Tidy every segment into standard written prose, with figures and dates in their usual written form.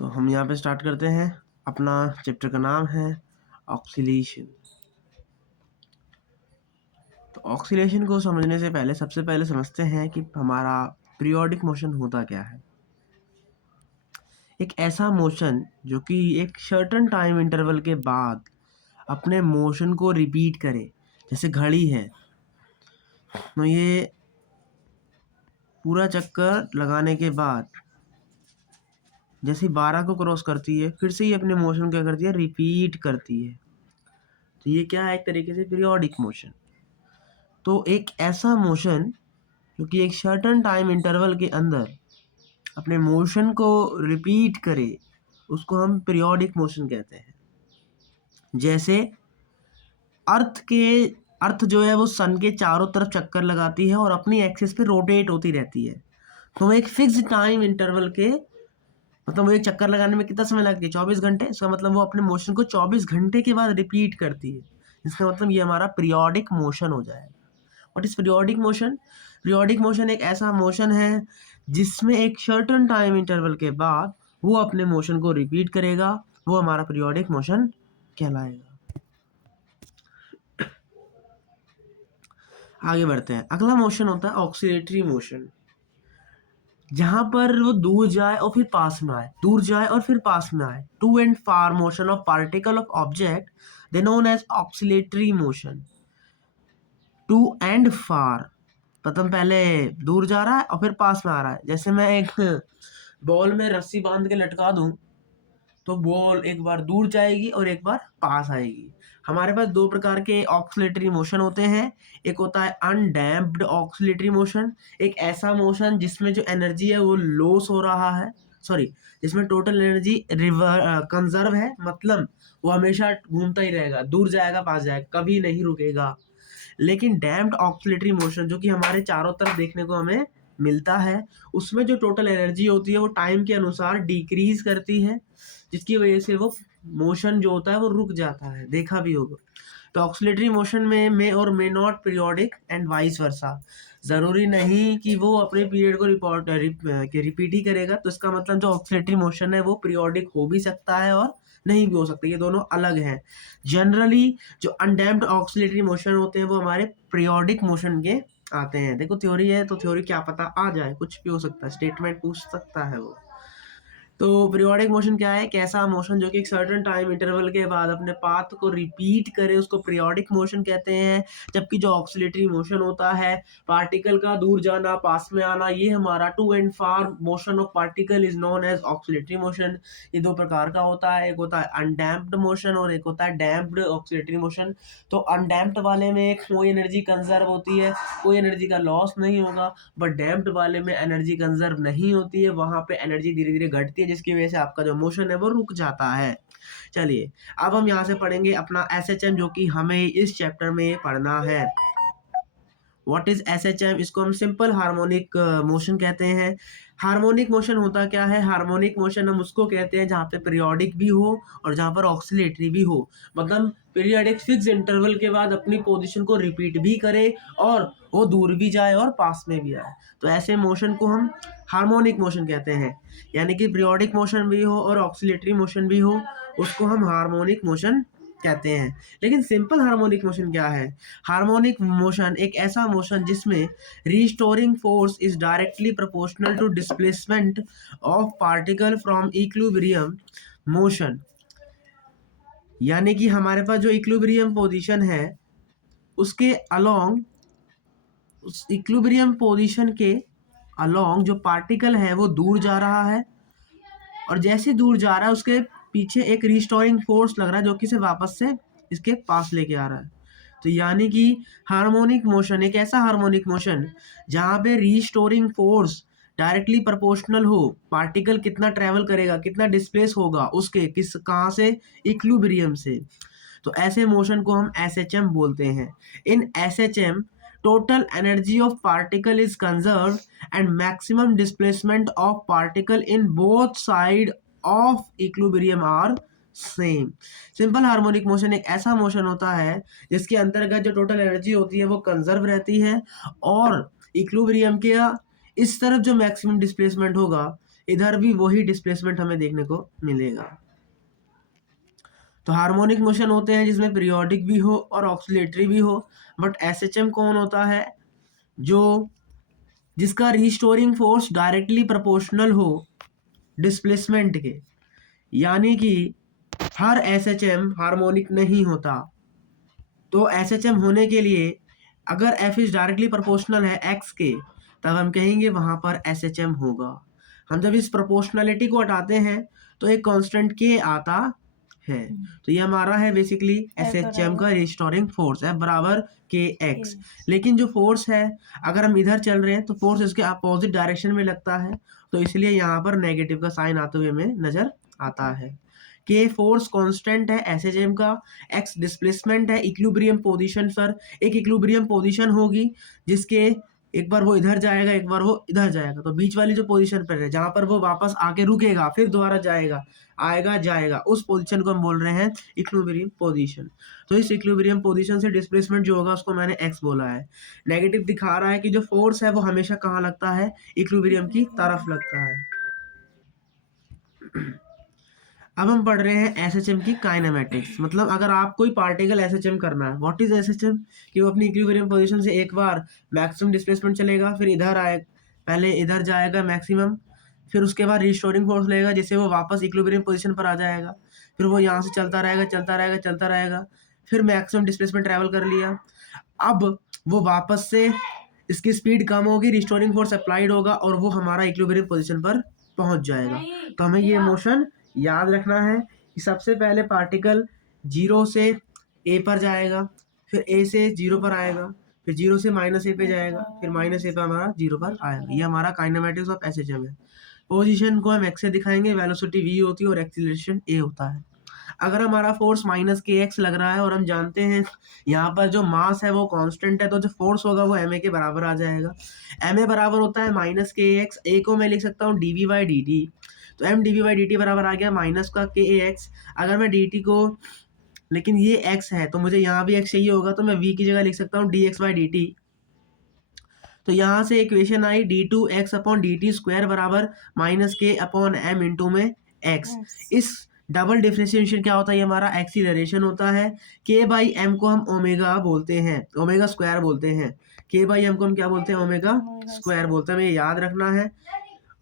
तो हम यहाँ पे स्टार्ट करते हैं। अपना चैप्टर का नाम है ऑक्सीलेशन। तो ऑक्सीलेशन को समझने से पहले सबसे पहले समझते हैं कि हमारा पीरियोडिक मोशन होता क्या है। एक ऐसा मोशन जो कि एक सर्टेन टाइम इंटरवल के बाद अपने मोशन को रिपीट करे। जैसे घड़ी है, तो ये पूरा चक्कर लगाने के बाद जैसे 12 को क्रॉस करती है, फिर से ये अपने मोशन क्या करती है, रिपीट करती है। तो ये क्या है, एक तरीके से पीरियोडिक मोशन। तो एक ऐसा मोशन जो कि एक सर्टेन टाइम इंटरवल के अंदर अपने मोशन को रिपीट करे, उसको हम पीरियोडिक मोशन कहते हैं। जैसे अर्थ जो है वो सन के चारों तरफ चक्कर लगाती है और अपनी एक्सिस पे रोटेट होती रहती है। तो एक फिक्स टाइम इंटरवल के मतलब वो एक चक्कर लगाने में कितना समय लगती है, 24 घंटे। इसका मतलब वो अपने मोशन को 24 घंटे के बाद रिपीट करती है। इसका मतलब ये हमारा पीरियोडिक मोशन हो जाएगा। What is periodic motion? Periodic motion एक ऐसा मोशन है जिसमें एक सर्टेन टाइम इंटरवल के बाद वो अपने मोशन को रिपीट करेगा। वो हमारा पीरियोडिक मोशन कहलाएगा। आगे बढ़ते हैं। अगला मोशन होता है ऑक्सीलेटरी मोशन, जहां पर वो दूर जाए और फिर पास में आए, दूर जाए और फिर पास में आए। To and fro motion of particle of object they known as oscillatory motion. To and fro मतलब पहले दूर जा रहा है और फिर पास में आ रहा है। जैसे मैं एक बॉल में रस्सी बांध के लटका दूं तो बॉल एक बार दूर जाएगी और एक बार पास आएगी। हमारे पास दो प्रकार के ऑक्सीलेटरी मोशन होते हैं। एक होता है अनडैम्प्ड ऑक्सीलेटरी मोशन, एक ऐसा मोशन जिसमें जो एनर्जी है वो लॉस हो रहा है, सॉरी जिसमें टोटल एनर्जी कंजर्व है, मतलब वो हमेशा घूमता ही रहेगा, दूर जाएगा पास जाएगा, कभी नहीं रुकेगा। लेकिन डैम्प्ड ऑक्सीलेटरी मोशन जो कि हमारे चारों तरफ देखने को हमें मिलता है, उसमें जो टोटल एनर्जी होती है वो टाइम के अनुसार डिक्रीज करती है, जिसकी वजह से वो मोशन जो होता है वो रुक जाता है। देखा भी होगा। तो ऑक्सीलेटरी मोशन में मे और may not periodic and vice versa. जरूरी नहीं कि वो अपने पीरियड को रिपीट ही करेगा। तो इसका मतलब जो ऑक्सीलेटरी मोशन है वो पीरियोडिक हो भी सकता है और नहीं भी हो सकता, ये दोनों अलग हैं। जनरली जो अनडैम्प्ड ऑक्सीलेटरी मोशन होते हैं वो हमारे पीरियोडिक मोशन के आते हैं। देखो थ्योरी है तो थ्योरी क्या पता आ जाए, कुछ भी हो सकता है, स्टेटमेंट पूछ सकता है वो। तो पीरियोडिक मोशन क्या है? एक ऐसा मोशन जो कि एक सर्टेन टाइम इंटरवल के बाद अपने पाथ को रिपीट करे, उसको पीरियोडिक मोशन कहते हैं। जबकि जो ऑक्सीलेटरी मोशन होता है, पार्टिकल का दूर जाना पास में आना, ये हमारा to and fro motion of particle is known as oscillatory motion. ये दो प्रकार का होता है, एक होता है अनडैम्प्ड मोशन और एक होता है डैम्प्ड ऑक्सीलेटरी मोशन। तो अनडैम्प्ड वाले में कोई एनर्जी कंजर्व होती है, कोई एनर्जी का लॉस नहीं होगा। बट डैम्प्ड वाले में एनर्जी कंजर्व नहीं होती है, वहां पे एनर्जी धीरे धीरे घटती है, जिसकी वजह से आपका जो मोशन है वो रुक जाता है। चलिए अब हम यहाँ से पढ़ेंगे अपना एसएचएम, जो कि हमें इस चैप्टर में पढ़ना है। What is SHM? इसको हम सिंपल हार्मोनिक मोशन कहते हैं। हार्मोनिक मोशन होता क्या है? हार्मोनिक मोशन हम उसको कहते हैं जहाँ पे पीरियोडिक भी हो और जहाँ पर ऑक्सीलेटरी भी हो। मतलब पीरियोडिक फिक्स इंटरवल के बाद अपनी पोजीशन को रिपीट भी करे और वो दूर भी जाए और पास में भी आए। तो ऐसे मोशन को हम हार्मोनिक मोशन कहते हैं। यानी कि पीरियोडिक मोशन भी हो और ऑक्सीलेटरी मोशन भी हो, उसको हम हार्मोनिक मोशन कहते हैं। लेकिन सिंपल हार्मोनिक मोशन क्या है? हार्मोनिक मोशन एक ऐसा मोशन जिसमें restoring force is directly proportional to displacement of particle from equilibrium motion. यानी कि हमारे पास जो इक्विलिब्रियम पोजीशन है उसके अलोंग, उस इक्विलिब्रियम पोजीशन के अलोंग जो पार्टिकल है वो दूर जा रहा है, और जैसे दूर जा रहा है उसके पीछे एक रिस्टोरिंग फोर्स लग रहा है जो कि इसे वापस से इसके पास लेके आ रहा है। तो यानी कि हार्मोनिक मोशन एक ऐसा हार्मोनिक मोशन जहाँ पे रिस्टोरिंग फोर्स डायरेक्टली प्रोपोर्शनल हो, पार्टिकल कितना ट्रेवल करेगा, कितना डिस्प्लेस होगा उसके किस कहाँ से, इक्विलिब्रियम से। तो ऐसे मोशन को हम एसएचएम बोलते हैं। इन SHM total energy of particle is conserved and maximum displacement of particle in both side of equilibrium are same. Simple harmonic motion एक ऐसा मोशन होता है जिसके अंतर्गत जो टोटल एनर्जी होती है वो कंजर्व रहती है और इक्विलिब्रियम के इस तरफ जो मैक्सिमम डिस्प्लेसमेंट होगा, इधर भी वही डिस्प्लेसमेंट हमें देखने को मिलेगा। तो हार्मोनिक मोशन होते हैं जिसमें पीरियोडिक भी हो और ऑक्सीलेटरी भी हो, बट एसएचएम कौन होता है, जो जिसका रिस्टोरिंग फोर्स डायरेक्टली प्रोपोर्शनल हो डिस्प्लेसमेंट के, यानी कि हर एसएचएम हार्मोनिक नहीं होता। तो एसएचएम होने के लिए अगर एफ इज डायरेक्टली प्रोपोर्शनल है एक्स के, तब हम कहेंगे वहां पर एसएचएम होगा। हम जब इस प्रोपोर्शनलिटी को हटाते हैं तो एक कांस्टेंट के आता है। तो ये हमारा है बेसिकली एसएचएम का रिस्टोरिंग फोर्स है बराबर के एक्स। लेकिन जो फोर्स है, अगर हम इधर चल रहे हैं तो फोर्स इसके अपोजिट डायरेक्शन में लगता है, तो इसलिए यहाँ पर नेगेटिव का साइन आते हुए हमें नजर आता है। के फोर्स कांस्टेंट है एसएचएम का, एक्स डिस्प्लेसमेंट है, इक्विलिब्रियम पोजीशन पर एक इक्विलिब्रियम पोजीशन होगी जिसके एक बार वो इधर जाएगा एक बार वो इधर जाएगा, तो बीच वाली जो पोजीशन पर है जहां पर वो वापस आके रुकेगा फिर दोबारा जाएगा आएगा जाएगा, उस पोजीशन को हम बोल रहे हैं इक्विलिब्रियम पोजीशन। तो इस इक्विलिब्रियम पोजीशन से डिस्प्लेसमेंट जो होगा उसको मैंने एक्स बोला है। नेगेटिव दिखा रहा है कि जो फोर्स है वो हमेशा कहाँ लगता है, इक्विलिब्रियम की तरफ लगता है। अब हम पढ़ रहे हैं एसएचएम की काइनेमेटिक्स, मतलब अगर आप कोई पार्टिकल एसएचएम करना है, व्हाट इज एसएचएम, कि वो अपनी इक्विलिब्रियम पोजीशन से एक बार मैक्सिमम डिस्प्लेसमेंट चलेगा, फिर इधर आए, पहले इधर जाएगा मैक्सिमम, फिर उसके बाद रिस्टोरिंग फोर्स लेगा जिससे वो वापस इक्विलिब्रियम पोजीशन पर आ जाएगा, फिर वो यहाँ से चलता रहेगा चलता रहेगा चलता रहेगा, फिर मैक्सिमम डिस्प्लेसमेंट ट्रैवल कर लिया। अब वो वापस से इसकी स्पीड कम होगी, रिस्टोरिंग फोर्स अप्लाइड होगा और वो हमारा इक्विलिब्रियम पोजीशन पर पहुंच जाएगा। तो हमें ये मोशन याद रखना है कि सबसे पहले पार्टिकल जीरो से ए पर जाएगा, फिर ए से जीरो पर आएगा, फिर जीरो से माइनस ए पे जाएगा, फिर माइनस ए पे हमारा जीरो पर आएगा। ये हमारा काइनेमेटिक्स ऑफ एसएचएम है। पोजीशन को हम एक्स से दिखाएंगे, वेलोसिटी वी होती है और एक्सीलरेशन ए होता है। अगर हमारा फोर्स माइनस के एक्स लग रहा है और हम जानते हैं यहाँ पर जो मास है वो कांस्टेंट है, तो जो फोर्स होगा वो एम ए के बराबर आ जाएगा। एम ए बराबर होता है माइनस के एक्स, ए को मैं लिख सकता हूँ D V by D T, तो M D V by D T बराबर आ गया माइनस का के एक्स। अगर मैं डी टी को, लेकिन ये एक्स है तो मुझे यहाँ भी एक्स चाहिए होगा, तो मैं वी की जगह लिख सकता हूँ D X by D T. तो यहाँ से equation I D two X upon D T square बराबर माइनस के अपॉन एम इंटू में एक्स। इस डबल डिफरेंशिएशन क्या होता है, ये हमारा एक्सीलरेशन होता है। के बाई एम को हम ओमेगा बोलते हैं, ओमेगा स्क्वायर बोलते हैं। के बाई एम को हम क्या बोलते हैं, ओमेगा स्क्वायर बोलते हैं, हमें याद रखना है।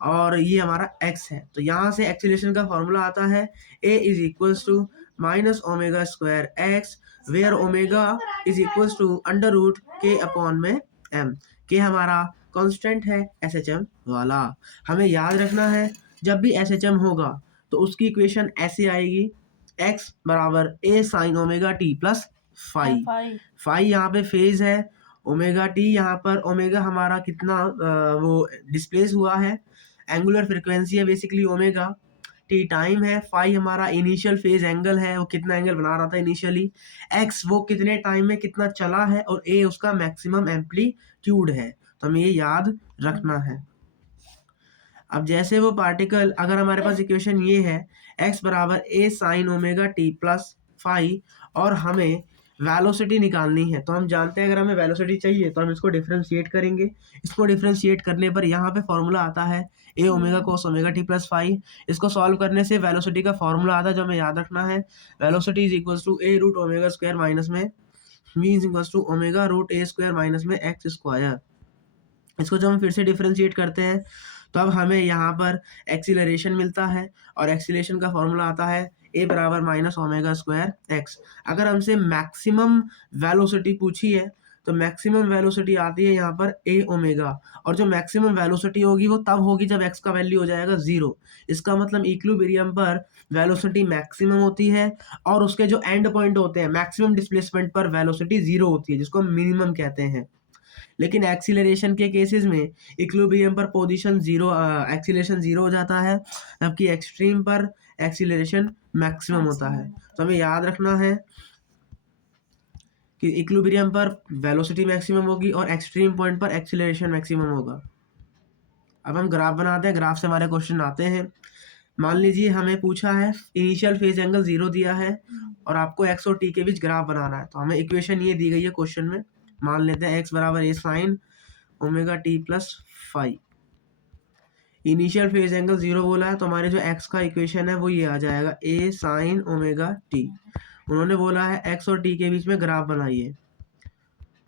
और ये हमारा एक्स है, तो यहाँ से एक्सीलरेशन का फॉर्मूला आता है A is equals to minus omega square X, where omega is equals to under root K upon में एम। के हमारा कांस्टेंट है एसएचएम वाला। हमें याद रखना है जब भी एसएचएम होगा तो उसकी इक्वेशन ऐसे आएगी, एक्स बराबर A sine omega T plus phi. Phi यहाँ पे फेज है, ओमेगा टी यहाँ पर, ओमेगा हमारा कितना वो डिस्प्लेस हुआ है, एंगुलर फ्रीक्वेंसी है बेसिकली ओमेगा, टी टाइम है, फाई हमारा इनिशियल फेज एंगल है, वो कितना एंगल बना रहा था इनिशियली, एक्स वो कितने टाइम में कितना चला है, और ए उसका मैक्सिमम एम्पलीट्यूड है। तो हमें ये याद रखना है। अब जैसे वो पार्टिकल, अगर हमारे पास इक्वेशन ये है x बराबर a sine omega T plus phi, और हमें वेलोसिटी निकालनी है, तो हम जानते हैं अगर हमें वेलोसिटी चाहिए तो हम इसको डिफरेंशिएट करेंगे। इसको डिफरेंशिएट करने पर यहाँ पे फॉर्मूला आता है a omega cos omega T plus phi. इसको सॉल्व करने से वेलोसिटी का फॉर्मूला आता है जो हमें याद रखना है, velocity is equals to a root omega square minus में v is equals to omega root a square minus में x स्क्वायर। इसको जब हम फिर से डिफरेंशिएट करते हैं तो अब हमें यहाँ पर एक्सीलरेशन मिलता है, और एक्सीलरेशन का फॉर्मूला आता है ए बराबर माइनस ओमेगा स्क्वायर एक्स। अगर हमसे मैक्सिमम वेलोसिटी पूछी है तो मैक्सिमम वेलोसिटी आती है यहाँ पर ए ओमेगा, और जो मैक्सिमम वेलोसिटी होगी वो तब होगी जब एक्स का वैल्यू हो जाएगा 0। इसका मतलब इक्विलिब्रियम पर वेलोसिटी मैक्सिमम होती है, और उसके जो एंड पॉइंट होते हैं मैक्सिमम डिस्प्लेसमेंट पर वेलोसिटी 0 होती है, जिसको हम मिनिमम कहते हैं। लेकिन एक्सीलरेशन के केसेस में इक्विलिब्रियम पर पोजीशन 0, एक्सीलरेशन 0 हो जाता है, जबकि एक्सट्रीम पर एक्सीलरेशन मैक्सिमम होता है। तो हमें याद रखना है कि इक्विलिब्रियम पर वेलोसिटी मैक्सिमम होगी और एक्सट्रीम पॉइंट पर एक्सीलरेशन मैक्सिमम होगा। अब हम ग्राफ बनाते हैं, ग्राफ से हमारे क्वेश्चन आते हैं। मान लीजिए हमें पूछा है इनिशियल फेज एंगल 0 दिया है और आपको एक्स और टी के बीच ग्राफ बनाना है, तो हमें इक्वेशन ये दी गई है क्वेश्चन में। मान लेते हैं एक्स बराबर A sine omega T plus phi. Initial phase angle 0 बोला है, तो हमारे जो एक्स का इक्वेशन है वो ये आ जाएगा ए साइन ओमेगा टी। उन्होंने बोला है एक्स और टी के बीच में ग्राफ बनाइए,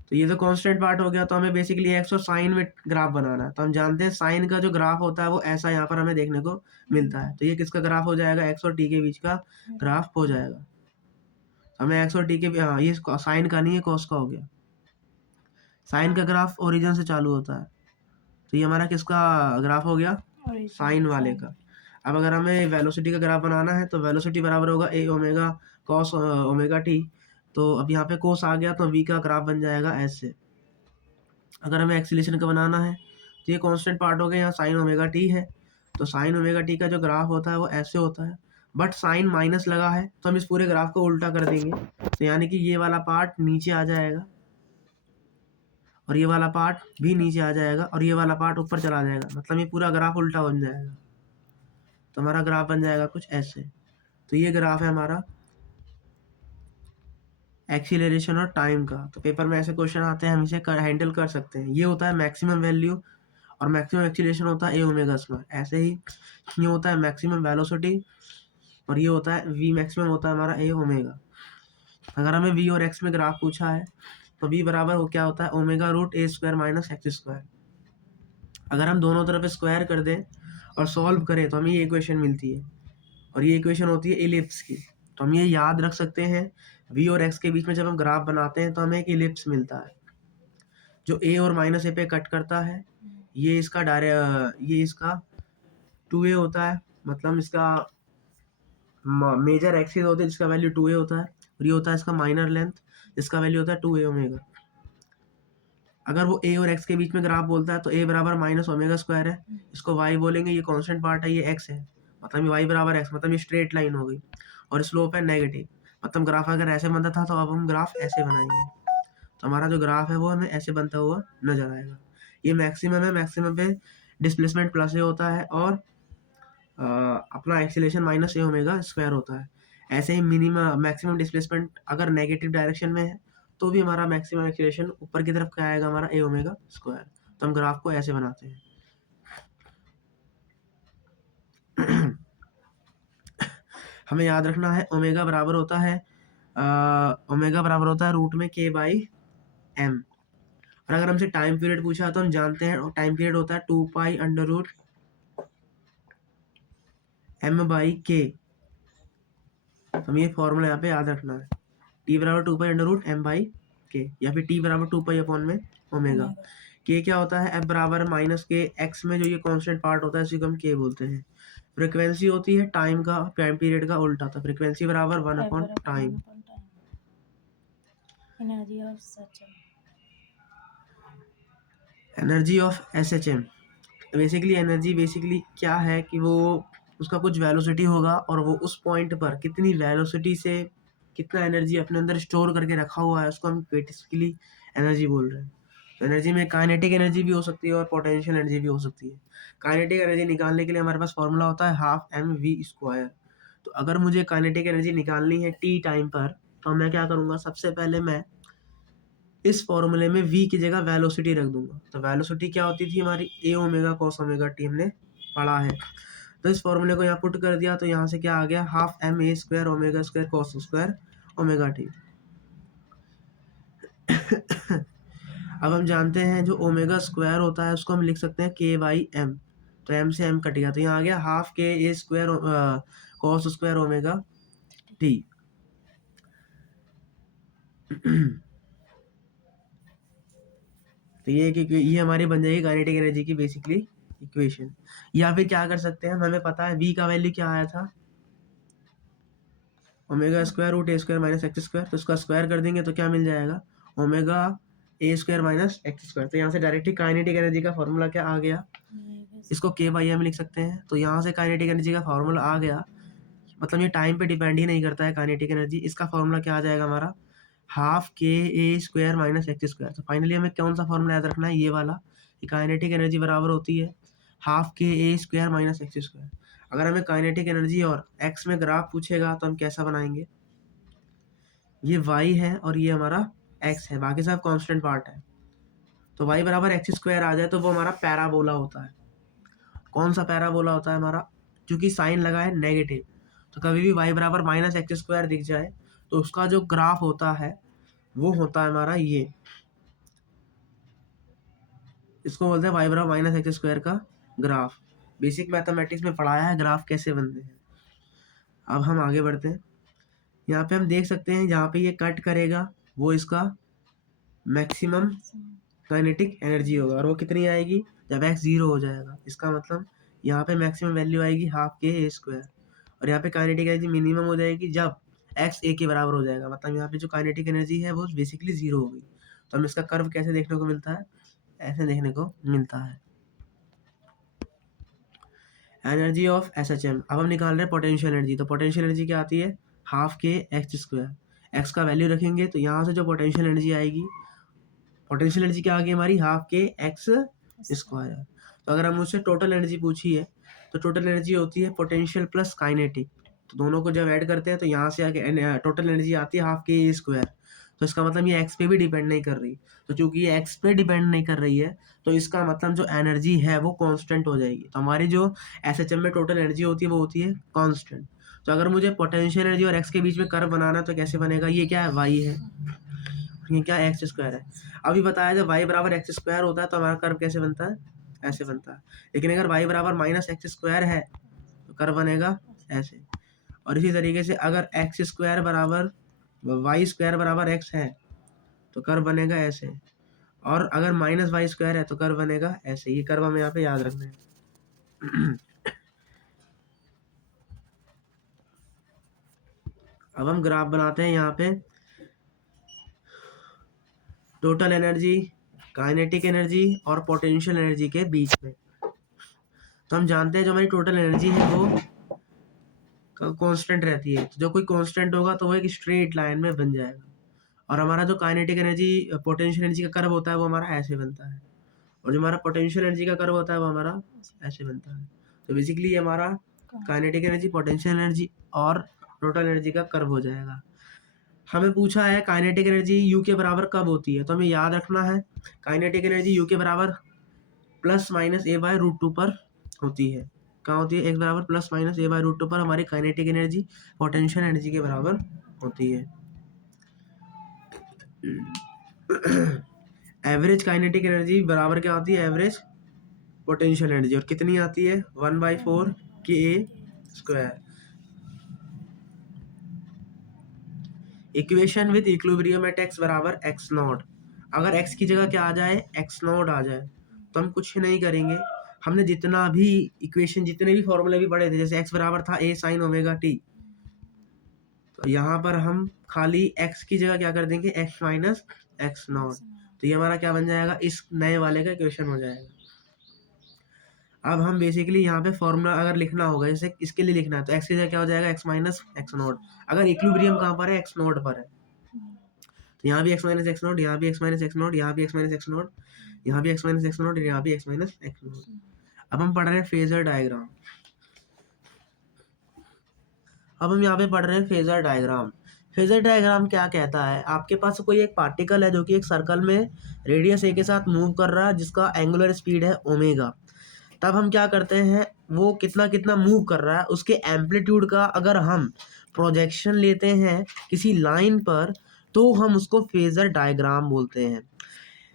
तो ये तो कांस्टेंट पार्ट हो गया, तो हमें बेसिकली एक्स और साइन में ग्राफ बनाना है। तो हम जानते हैं साइन का जो ग्राफ होता है वो ऐसा यहाँ पर हमें देखने को मिलता है, तो ये किसका ग्राफ हो जाएगा, एक्स और टी के बीच का ग्राफ हो जाएगा। हमें एक्स और टी के हाँ, ये साइन का नहीं है, कॉस का हो गया। साइन का ग्राफ ओरिजिन से चालू होता है, तो ये हमारा किसका ग्राफ हो गया, साइन वाले का। अब अगर हमें वेलोसिटी का ग्राफ बनाना है, तो वेलोसिटी बराबर होगा ए ओमेगा कॉस ओमेगा टी। तो अब यहाँ पे कोस आ गया, तो वी का ग्राफ बन जाएगा ऐसे। अगर हमें एक्सीलरेशन का बनाना है, तो ये कांस्टेंट पार्ट हो गया, यहाँ साइन ओमेगा टी है, तो साइन ओमेगा टी का जो ग्राफ होता है वो ऐसे होता है, बट साइन माइनस लगा है तो हम इस पूरे ग्राफ को उल्टा कर देंगे, तो यानी कि ये वाला पार्ट नीचे आ जाएगा और ये वाला पार्ट भी नीचे आ जाएगा और ये वाला पार्ट ऊपर चला जाएगा, मतलब ये पूरा ग्राफ उल्टा बन जाएगा। तो हमारा ग्राफ बन जाएगा कुछ ऐसे। तो ये ग्राफ है हमारा एक्सीलरेशन और टाइम का। तो पेपर में ऐसे क्वेश्चन आते हैं, हम इसे हैंडल कर सकते हैं। ये होता है मैक्सिमम वैल्यू और मैक्सिमम एक्सीलरेशन होता है ए ओमेगा स्क्वायर। ऐसे ही ये होता है मैक्सिमम वेलोसिटी और ये होता है वी मैक्सिमम होता है हमारा ए ओमेगा। अगर हमें वी और एक्स में ग्राफ पूछा है, तो वी बराबर हो क्या होता है, ओमेगा रूट ए स्क्वायर माइनस एक्स स्क्वायर। अगर हम दोनों तरफ स्क्वायर कर दें और सॉल्व करें तो हमें ये इक्वेशन मिलती है, और ये इक्वेशन होती है इलिप्स की। तो हम ये याद रख सकते हैं, वी और एक्स के बीच में जब हम ग्राफ बनाते हैं तो हमें एक इलिप्स मिलता है जो ए और माइनस ए पे कट करता है। ये इसका ये इसका 2a होता है, मतलब इसका मेजर एक्सिस होता है जिसका वैल्यू 2a होता है, और ये होता है इसका माइनर लेंथ जिसका वैल्यू होता है 2a ओमेगा। अगर वो a और x के बीच में ग्राफ बोलता है तो a बराबर माइनस ओमेगा स्क्वायर है, इसको y बोलेंगे, ये कांस्टेंट पार्ट है, ये x है, मतलब ये y बराबर x, मतलब ये स्ट्रेट लाइन हो गई, और स्लोप है नेगेटिव। मतलब ग्राफ अगर ऐसे बनता था तो अब हम ग्राफ ऐसे बनाएंगे, तो हमारा जो ग्राफ है वो हमें ऐसे बनता हुआ नजर आएगा। ये मैक्सिमम है, मैक्सिमम पे डिस्प्लेसमेंट प्लस ए होता है और अपना एक्सीलरेशन माइनस ए ओमेगा स्क्वायर होता है। ऐसे ही मिनिमम मैक्सिमम डिस्प्लेसमेंट अगर नेगेटिव डायरेक्शन में है तो भी हमारा मैक्सिमम एक्सीलरेशन ऊपर की तरफ क्या आएगा, हमारा ए ओमेगा स्क्वायर। तो हम ग्राफ को ऐसे बनाते हैं। हमें याद रखना है ओमेगा बराबर होता है रूट में के बाई एम। और अगर हमसे टाइम पीरियड पूछा तो हम जानते हैं टाइम पीरियड होता है 2 pi under root M by K. हमें ये फॉर्मूला यहाँ पे याद रखना है, टी बराबर 2 pi under root M by K, या फिर टी बराबर 2 पाई अपॉन में ओमेगा। के क्या होता है, एफ बराबर माइनस के, एक्स में जो ये कांस्टेंट पार्ट होता है इसी को हम के बोलते हैं। फ्रीक्वेंसी होती है टाइम पीरियड का उल्टा, था फ्रीक्वेंसी बराबर 1 upon time. Energy of S H M, basically energy क्या है कि वो उसका कुछ वेलोसिटी होगा और वो उस पॉइंट पर कितनी वेलोसिटी से कितना एनर्जी अपने अंदर स्टोर करके रखा हुआ है उसको हम बेसिकली एनर्जी बोल रहे हैं। तो एनर्जी में काइनेटिक एनर्जी भी हो सकती है और पोटेंशियल एनर्जी भी हो सकती है। काइनेटिक एनर्जी निकालने के लिए हमारे पास फॉर्मूला होता है हाफ एम वी स्क्वायर। तो अगर मुझे काइनेटिक एनर्जी निकालनी है टी टाइम पर, तो मैं क्या करूँगा, सबसे पहले मैं इस फॉर्मूले में v की जगह वेलोसिटी रख दूंगा। तो वेलोसिटी क्या होती थी हमारी, ए ओमेगा कॉस ओमेगा टी, हमने पढ़ा है। तो इस फॉर्मूले को यहाँ पुट कर दिया, तो यहाँ से क्या आ गया, half M A square omega square cos square omega T. अब हम जानते हैं जो ओमेगा स्क्वायर होता है उसको हम लिख सकते हैं के बाई एम। तो एम से एम कट गया, तो यहाँ आ गया half K A square cos square omega T. तो ये हमारी बन जाएगी काइनेटिक एनर्जी की बेसिकली इक्वेशन। या फिर क्या कर सकते हैं, हमें पता है v का वैल्यू क्या आया था, ओमेगा स्क्वायर रूट ए स्क्वायर माइनस एक्स स्क्वायर। तो इसका स्क्वायर कर देंगे तो क्या मिल जाएगा, omega A square minus X square. तो यहाँ से डायरेक्टली काइनेटिक एनर्जी का फॉर्मूला क्या आ गया, इसको के बाई एम लिख सकते हैं। तो यहाँ से काइनेटिक एनर्जी का फॉर्मूला आ गया, मतलब ये टाइम पे डिपेंड ही नहीं करता है काइनेटिक एनर्जी। इसका फॉर्मूला क्या आ जाएगा हमारा, half K A square minus X square. तो फाइनली हमें कौन सा फॉर्मूला याद रखना है, ये वाला, कि काइनेटिक एनर्जी बराबर होती है half K A square minus X square. अगर हमें काइनेटिक एनर्जी और एक्स में ग्राफ पूछेगा तो हम कैसा बनाएंगे, ये वाई है और ये हमारा एक्स है, बाकी सब कांस्टेंट पार्ट है। तो वाई बराबर एक्स स्क्वायर आ जाए तो वो हमारा पैराबोला होता है। कौन सा पैराबोला होता है हमारा, क्योंकि साइन लगा है नेगेटिव, तो कभी भी y बराबर माइनस एक्स स्क्वायर दिख जाए तो उसका जो ग्राफ होता है वो होता है हमारा ये, इसको बोलते हैं y बराबर माइनस एक्स स्क्वायर का ग्राफ। बेसिक मैथमेटिक्स में पढ़ाया है ग्राफ कैसे बनते हैं। अब हम आगे बढ़ते हैं। यहाँ पे हम देख सकते हैं जहाँ पे ये कट करेगा वो इसका मैक्सिमम काइनेटिक एनर्जी होगा, और वो कितनी आएगी जब x 0 हो जाएगा। इसका मतलब यहाँ पे मैक्सिमम वैल्यू आएगी हाफ के ए स्क्वायर, और यहाँ पे काइनेटिक एनर्जी मिनिमम हो जाएगी जब x a के बराबर हो जाएगा। मतलब यहाँ पे जो काइनेटिक एनर्जी है वो बेसिकली 0 हो गई। तो हमें इसका कर्व कैसे देखने को मिलता है, ऐसे देखने को मिलता है। Energy of SHM। अब हम निकाल रहे हैं पोटेंशियल एनर्जी। तो पोटेंशियल एनर्जी क्या आती है, half K X square. X का वैल्यू रखेंगे तो यहाँ से जो पोटेंशियल एनर्जी आएगी, पोटेंशियल एनर्जी क्या आ गई हमारी, हाफ के एक्स स्क्वायर। तो अगर हम मुझसे टोटल एनर्जी पूछी है तो टोटल एनर्जी होती है पोटेंशियल प्लस काइनेटिक, तो दोनों को जब ऐड करते हैं तो यहाँ से आगे टोटल एनर्जी आती है हाफ के ए स्क्वायर। तो इसका मतलब ये एक्स पे भी डिपेंड नहीं कर रही, तो चूंकि ये एक्स पे डिपेंड नहीं कर रही है तो इसका मतलब जो एनर्जी है वो कांस्टेंट हो जाएगी। तो हमारी जो SHM में टोटल एनर्जी होती है वो होती है कांस्टेंट। तो अगर मुझे पोटेंशियल एनर्जी और एक्स के बीच में कर्व बनाना है तो कैसे बनेगा, ये क्या है, वाई है, ये क्या एक्स स्क्वायर है। अभी बताया जब y बराबर एक्स स्क्वायर होता है तो हमारा कर्व कैसे बनता है, ऐसे बनता है। लेकिन अगर y बराबर माइनस एक्स स्क्वायर है तो कर्व बनेगा ऐसे। और इसी तरीके से अगर एक्स स्क्वायर बराबर वाई स्क्वायर बराबर एक्स है तो कर्व बनेगा ऐसे, और अगर माइनस वाई स्क्वायर है तो कर्व बनेगा ऐसे। ये कर्व हमें यहाँ पे याद रखना है। अब हम ग्राफ बनाते हैं यहाँ पे टोटल एनर्जी, काइनेटिक एनर्जी और पोटेंशियल एनर्जी के बीच में। तो हम जानते हैं जो हमारी टोटल एनर्जी है वो कांस्टेंट रहती है, तो जो कोई कांस्टेंट होगा तो वो एक स्ट्रेट लाइन में बन जाएगा। और हमारा जो काइनेटिक एनर्जी पोटेंशियल एनर्जी का कर्व होता है वो हमारा ऐसे बनता है, और जो हमारा पोटेंशियल एनर्जी का कर्व होता है वो हमारा ऐसे बनता है। तो बेसिकली ये हमारा काइनेटिक एनर्जी, पोटेंशियल एनर्जी और टोटल एनर्जी का कर्व हो जाएगा। हमें पूछा है काइनेटिक एनर्जी यू के बराबर कब होती है, तो हमें याद रखना है काइनेटिक एनर्जी यू के बराबर plus minus A by root 2 पर होती है। कहाँ होती है, एक्स बराबर plus minus A by root 2 पर हमारी काइनेटिक एनर्जी पोटेंशियल एनर्जी के बराबर होती है। एवरेज काइनेटिक एनर्जी बराबर क्या होती है, एवरेज पोटेंशियल एनर्जी, और कितनी आती है 1/4 के A square. Equation with equilibrium at X बराबर एक्स नॉट। अगर एक्स की जगह क्या आ जाए, एक्स नॉट आ जाए तो हम कुछ नहीं करेंगे। हमने जितना भी इक्वेशन, जितने भी फॉर्मूले भी पढ़े थे, जैसे एक्स बराबर था ए साइन ओमेगा टी, तो यहाँ पर हम खाली एक्स की जगह क्या कर देंगे, एक्स माइनस एक्स नॉट। तो ये हमारा क्या बन जाएगा, इस नए वाले का इक्वेशन हो जाएगा। अब हम बेसिकली यहाँ पे फॉर्मूला अगर लिखना होगा, जैसे इसके लिए लिखना है तो एक्स की जगह क्या हो जाएगा, एक्स माइनस एक्स नॉट। अगर इक्विलिब्रियम कहाँ पर है, एक्स नॉट पर है, तो यहाँ भी एक्स माइनस एक्स नॉट, यहाँ भी एक्स माइनस एक्स नॉट, यहाँ भी एक्स माइनस एक्स नॉट, यहाँ भी एक्स माइनस एक्स नॉट, यहाँ भी एक्स माइनस एक्स नॉट। अब हम पढ़ रहे हैं फेजर डायग्राम। अब हम यहाँ पे पढ़ रहे हैं फेजर डायग्राम। फेजर डायग्राम क्या कहता है, आपके पास कोई एक पार्टिकल है जो कि एक सर्कल में रेडियस ए के साथ मूव कर रहा है, जिसका एंगुलर स्पीड है ओमेगा। तब हम क्या करते हैं, वो कितना कितना मूव कर रहा है उसके एम्पलीट्यूड का अगर हम प्रोजेक्शन लेते हैं किसी लाइन पर तो हम उसको फेजर डायग्राम बोलते हैं।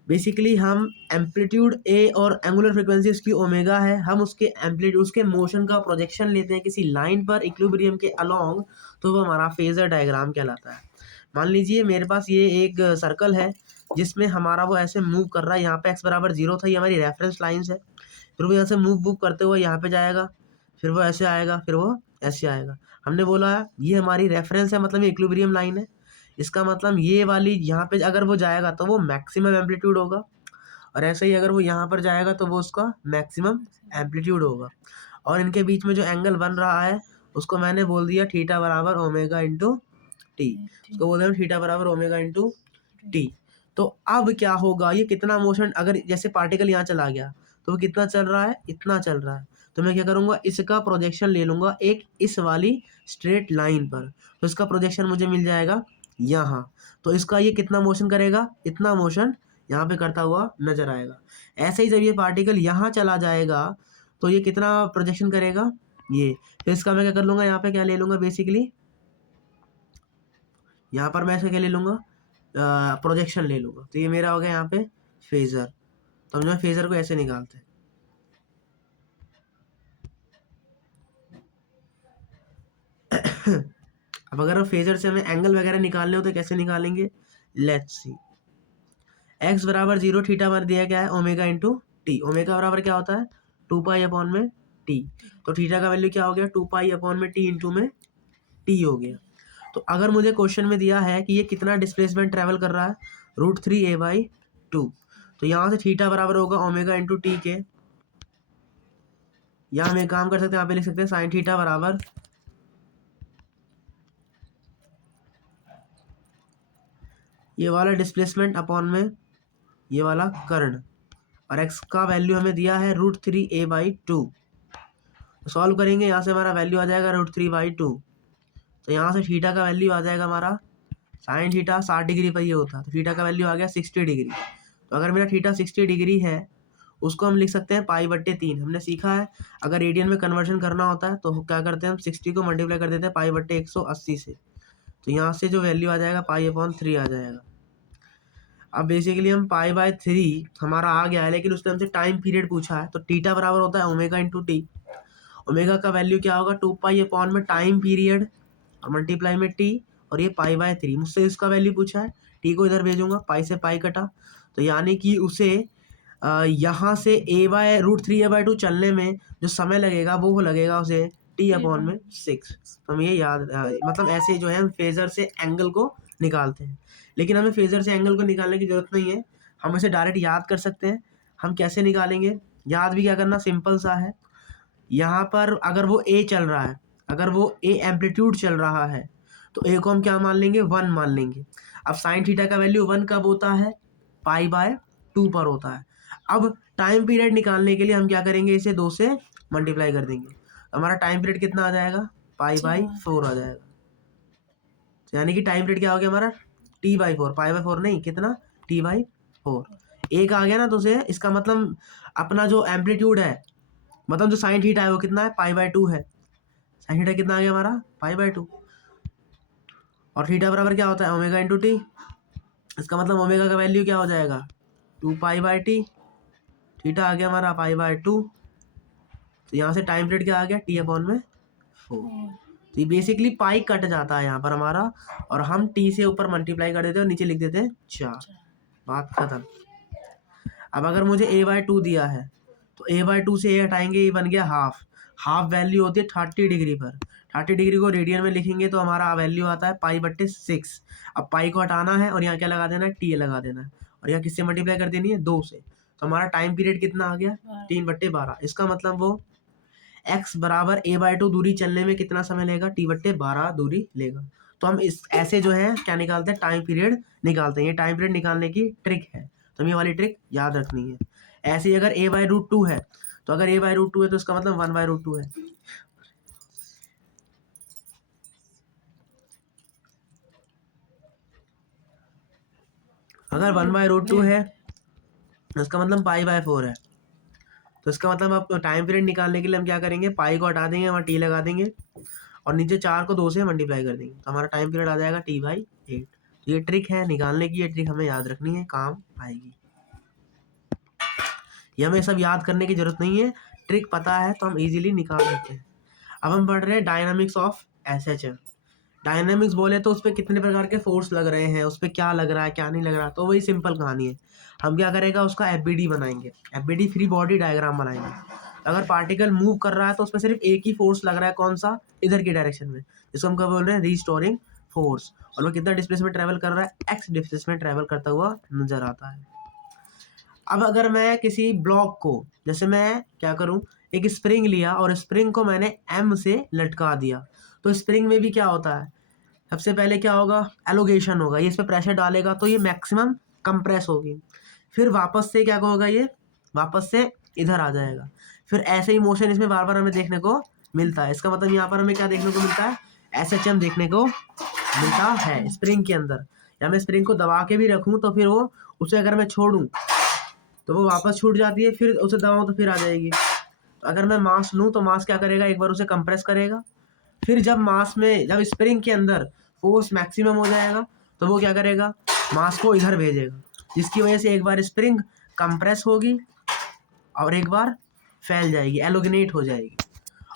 बेसिकली हम एम्पलीट्यूड ए और एंगुलर फ्रीक्वेंसी उसकी ओमेगा है, हम उसके एम्पलीट्यूड, उसके मोशन का प्रोजेक्शन लेते हैं किसी लाइन पर इक्विलिब्रियम के अलोंग, तो वो हमारा फेजर डायग्राम कहलाता है। मान लीजिए मेरे पास ये एक सर्कल है जिसमें हमारा वो ऐसे मूव कर रहा है, यहाँ पे एक्स बराबर 0 था, ये हमारी रेफरेंस लाइन्स है। फिर वो यहाँ से मूव करते हुए यहाँ पे जाएगा, फिर वो ऐसे आएगा, फिर वो ऐसे आएगा। हमने बोला ये हमारी रेफरेंस है, मतलब ये इक्विलिब्रियम लाइन है। इसका मतलब ये वाली यहाँ पे अगर वो जाएगा तो वो मैक्सिमम एम्पलीट्यूड होगा, और ऐसे ही अगर वो यहाँ पर जाएगा तो वो उसका मैक्सिमम एम्पलीट्यूड होगा। और इनके बीच में जो एंगल बन रहा है उसको मैंने बोल दिया थीटा बराबर ओमेगा इंटू टी, उसको बोल दिया थीटा बराबर ओमेगा इंटू टी। तो अब क्या होगा, ये कितना मोशन, अगर जैसे पार्टिकल यहाँ चला गया तो वो कितना चल रहा है, इतना चल रहा है, तो मैं क्या करूँगा, इसका प्रोजेक्शन ले लूँगा एक इस वाली स्ट्रेट लाइन पर, तो इसका प्रोजेक्शन मुझे मिल जाएगा यहाँ। तो इसका ये कितना मोशन करेगा, इतना मोशन यहाँ पे करता हुआ नजर आएगा। ऐसे ही जब ये पार्टिकल यहाँ चला जाएगा तो ये कितना प्रोजेक्शन करेगा ये। फिर इसका मैं क्या कर लूँगा, यहाँ पे क्या ले लूँगा बेसिकली, यहाँ पर मैं ऐसे क्या ले लूँगा, प्रोजेक्शन ले लूँगा। तो ये मेरा हो गया यहाँ पे फेजर। तो हम जो फेजर को ऐसे निकालते हैं। अब अगर फेजर से हमें एंगल वगैरह निकालने हो तो कैसे निकालेंगे, लेट्स सी। एक्स बराबर 0 थीटा पर दिया गया है ओमेगा इंटू टी। ओमेगा बराबर क्या होता है 2 पाई अपॉन में टी। तो थीटा का वैल्यू क्या हो गया 2 पाई अपॉन में टी इंटू में टी हो गया। तो अगर मुझे क्वेश्चन में दिया है कि ये कितना डिस्प्लेसमेंट ट्रेवल कर रहा है √3a/2, तो यहाँ से थीटा बराबर होगा ओमेगा इंटू टी के, या हम एक काम कर सकते हैं, यहाँ पे लिख सकते हैं साइन थीटा बराबर ये वाला डिस्प्लेसमेंट अपॉन में ये वाला करंट, और x का वैल्यू हमें दिया है √3a/2। सॉल्व करेंगे, यहाँ से हमारा वैल्यू आ जाएगा √3/2। तो यहाँ से थीटा का वैल्यू आ जाएगा हमारा, साइन थीटा 60 डिग्री पर ये होता है, तो थीटा का वैल्यू आ गया 60 डिग्री। तो अगर मेरा थीटा 60 डिग्री है, उसको हम लिख सकते हैं π/3। हमने सीखा है अगर रेडियन में कन्वर्जन करना होता है तो क्या करते हैं हम 60 को मल्टीप्लाई कर देते हैं π/180 से। तो यहाँ से जो वैल्यू आ जाएगा π/3 आ जाएगा। अब बेसिकली हम π/3 हमारा आ गया है, लेकिन उसने हमसे टाइम पीरियड पूछा है। तो थीटा बराबर होता है ओमेगा इंटू टी। ओमेगा का वैल्यू क्या होगा 2 पाई अपॉन में टाइम पीरियड और मल्टीप्लाई में टी, और ये π/3 मुझसे इसका वैल्यू पूछा है। टी को इधर भेजूंगा, पाई से पाई कटा, तो यानी कि उसे यहाँ से √3a/2 चलने में जो समय लगेगा वो लगेगा उसे t/6। तो हम ये याद मतलब ऐसे जो है हम फेजर से एंगल को निकालते हैं। लेकिन हमें फेजर से एंगल को निकालने की जरूरत नहीं है, हम इसे डायरेक्ट याद कर सकते हैं। हम कैसे निकालेंगे, याद भी क्या करना, सिंपल सा है। यहाँ पर अगर वो ए चल रहा है, अगर वो ए एम्पलीट्यूड चल रहा है, तो ए को हम क्या मान लेंगे 1 मान लेंगे। अब साइन थीटा का वैल्यू 1 कब होता है π/2 पर होता है। अब टाइम पीरियड निकालने के लिए हम क्या करेंगे, इसे 2 से मल्टीप्लाई कर देंगे। हमारा टाइम पीरियड कितना आ जाएगा π/4 आ जाएगा। यानी कि टाइम पीरियड क्या हो गया हमारा t/4, π/4 नहीं, कितना t/4। एक आ गया ना, तो उसे इसका मतलब अपना जो एम्पलीट्यूड है, मतलब जो साइन थीटा है वो कितना है π/2 है। साइन थीटा कितना आ गया हमारा π/2, और थीटा बराबर क्या होता है ओमेगा इंटू टी। इसका मतलब ओमेगा का वैल्यू क्या हो जाएगा 2 π/t। थीटा आ गया हमारा π/2। तो यहाँ से टाइम पीरियड क्या आ गया t/4। तो ये बेसिकली पाई कट जाता है यहाँ पर हमारा, और हम टी से ऊपर मल्टीप्लाई कर देते हैं और नीचे लिख देते हैं 4। बात खत्म। अब अगर मुझे a/2 दिया है, तो a/2 से a हटाएंगे, ये बन गया हाफ। हाफ वैल्यू होती है 30 डिग्री पर। 30 डिग्री को रेडियन में लिखेंगे तो हमारा वैल्यू आता है π/6। अब पाई को हटाना है और यहाँ क्या लगा देना है, टी लगा देना है, और यहाँ किससे मल्टीप्लाई कर देनी है 2 से। तो हमारा टाइम पीरियड कितना आ गया 3/12। इसका मतलब वो x बराबर a/2 दूरी चलने में कितना समय लेगा t/12 दूरी लेगा। तो हम इस ऐसे जो है क्या निकालते हैं, टाइम पीरियड निकालते हैं। ये टाइम पीरियड निकालने की ट्रिक है, तो ये वाली ट्रिक याद रखनी है। ऐसे ही अगर a/√2 है, तो अगर a/√2 है तो इसका मतलब 1/√2 है। अगर 1/√2 है तो इसका मतलब π/4 है। तो इसका मतलब अब टाइम पीरियड निकालने के लिए हम क्या करेंगे, पाई को हटा देंगे, वहाँ टी लगा देंगे, और नीचे 4 को 2 से मल्टीप्लाई कर देंगे, तो हमारा टाइम पीरियड आ जाएगा t/8। तो ये ट्रिक है निकालने की, ये ट्रिक हमें याद रखनी है, काम आएगी। ये हमें सब याद करने की जरूरत नहीं है, ट्रिक पता है तो हम इजीली निकाल सकते हैं। अब हम पढ़ रहे हैं डायनामिक्स ऑफ SHM। डायनामिक्स बोले तो उस पर कितने प्रकार के फोर्स लग रहे हैं, उस पर क्या लग रहा है क्या नहीं लग रहा, तो वही सिंपल कहानी है। हम क्या करेगा, उसका FBD बनाएंगे, FBD फ्री बॉडी डायग्राम बनाएंगे। अगर पार्टिकल मूव कर रहा है तो उसमें सिर्फ एक ही फोर्स लग रहा है, कौन सा, इधर की डायरेक्शन में, जिसको हम क्या बोल रहे हैं, रीस्टोरिंग फोर्स। और वो कितना डिस्प्लेसमेंट ट्रेवल कर रहा है, x डिस्प्लेसमेंट ट्रेवल करता हुआ नजर आता है। अब अगर मैं किसी ब्लॉक को, जैसे मैं क्या करूं, एक स्प्रिंग लिया और स्प्रिंग को मैंने M से लटका दिया, तो स्प्रिंग में भी क्या होता है, सबसे पहले क्या होगा, एलोगेशन होगा। ये इस पर प्रेशर डालेगा तो ये मैक्सिमम कंप्रेस होगी, फिर वापस से क्या होगा, ये वापस से इधर आ जाएगा। फिर ऐसे ही मोशन इसमें बार बार हमें देखने को मिलता है। इसका मतलब यहाँ पर हमें क्या देखने को मिलता है, SHM देखने को मिलता है स्प्रिंग के अंदर। या मैं स्प्रिंग को दबा के भी रखूँ तो फिर वो, उसे अगर मैं छोड़ूँ तो वो वापस छूट जाती है, फिर उसे दबाऊँ तो फिर आ जाएगी। अगर मैं मास लूँ तो मास क्या करेगा, एक बार उसे कंप्रेस करेगा, फिर जब स्प्रिंग के अंदर फोर्स मैक्सिमम हो जाएगा तो वो क्या करेगा, मास को इधर भेजेगा, जिसकी वजह से एक बार स्प्रिंग कंप्रेस होगी और एक बार फैल जाएगी, एलोगनेट हो जाएगी।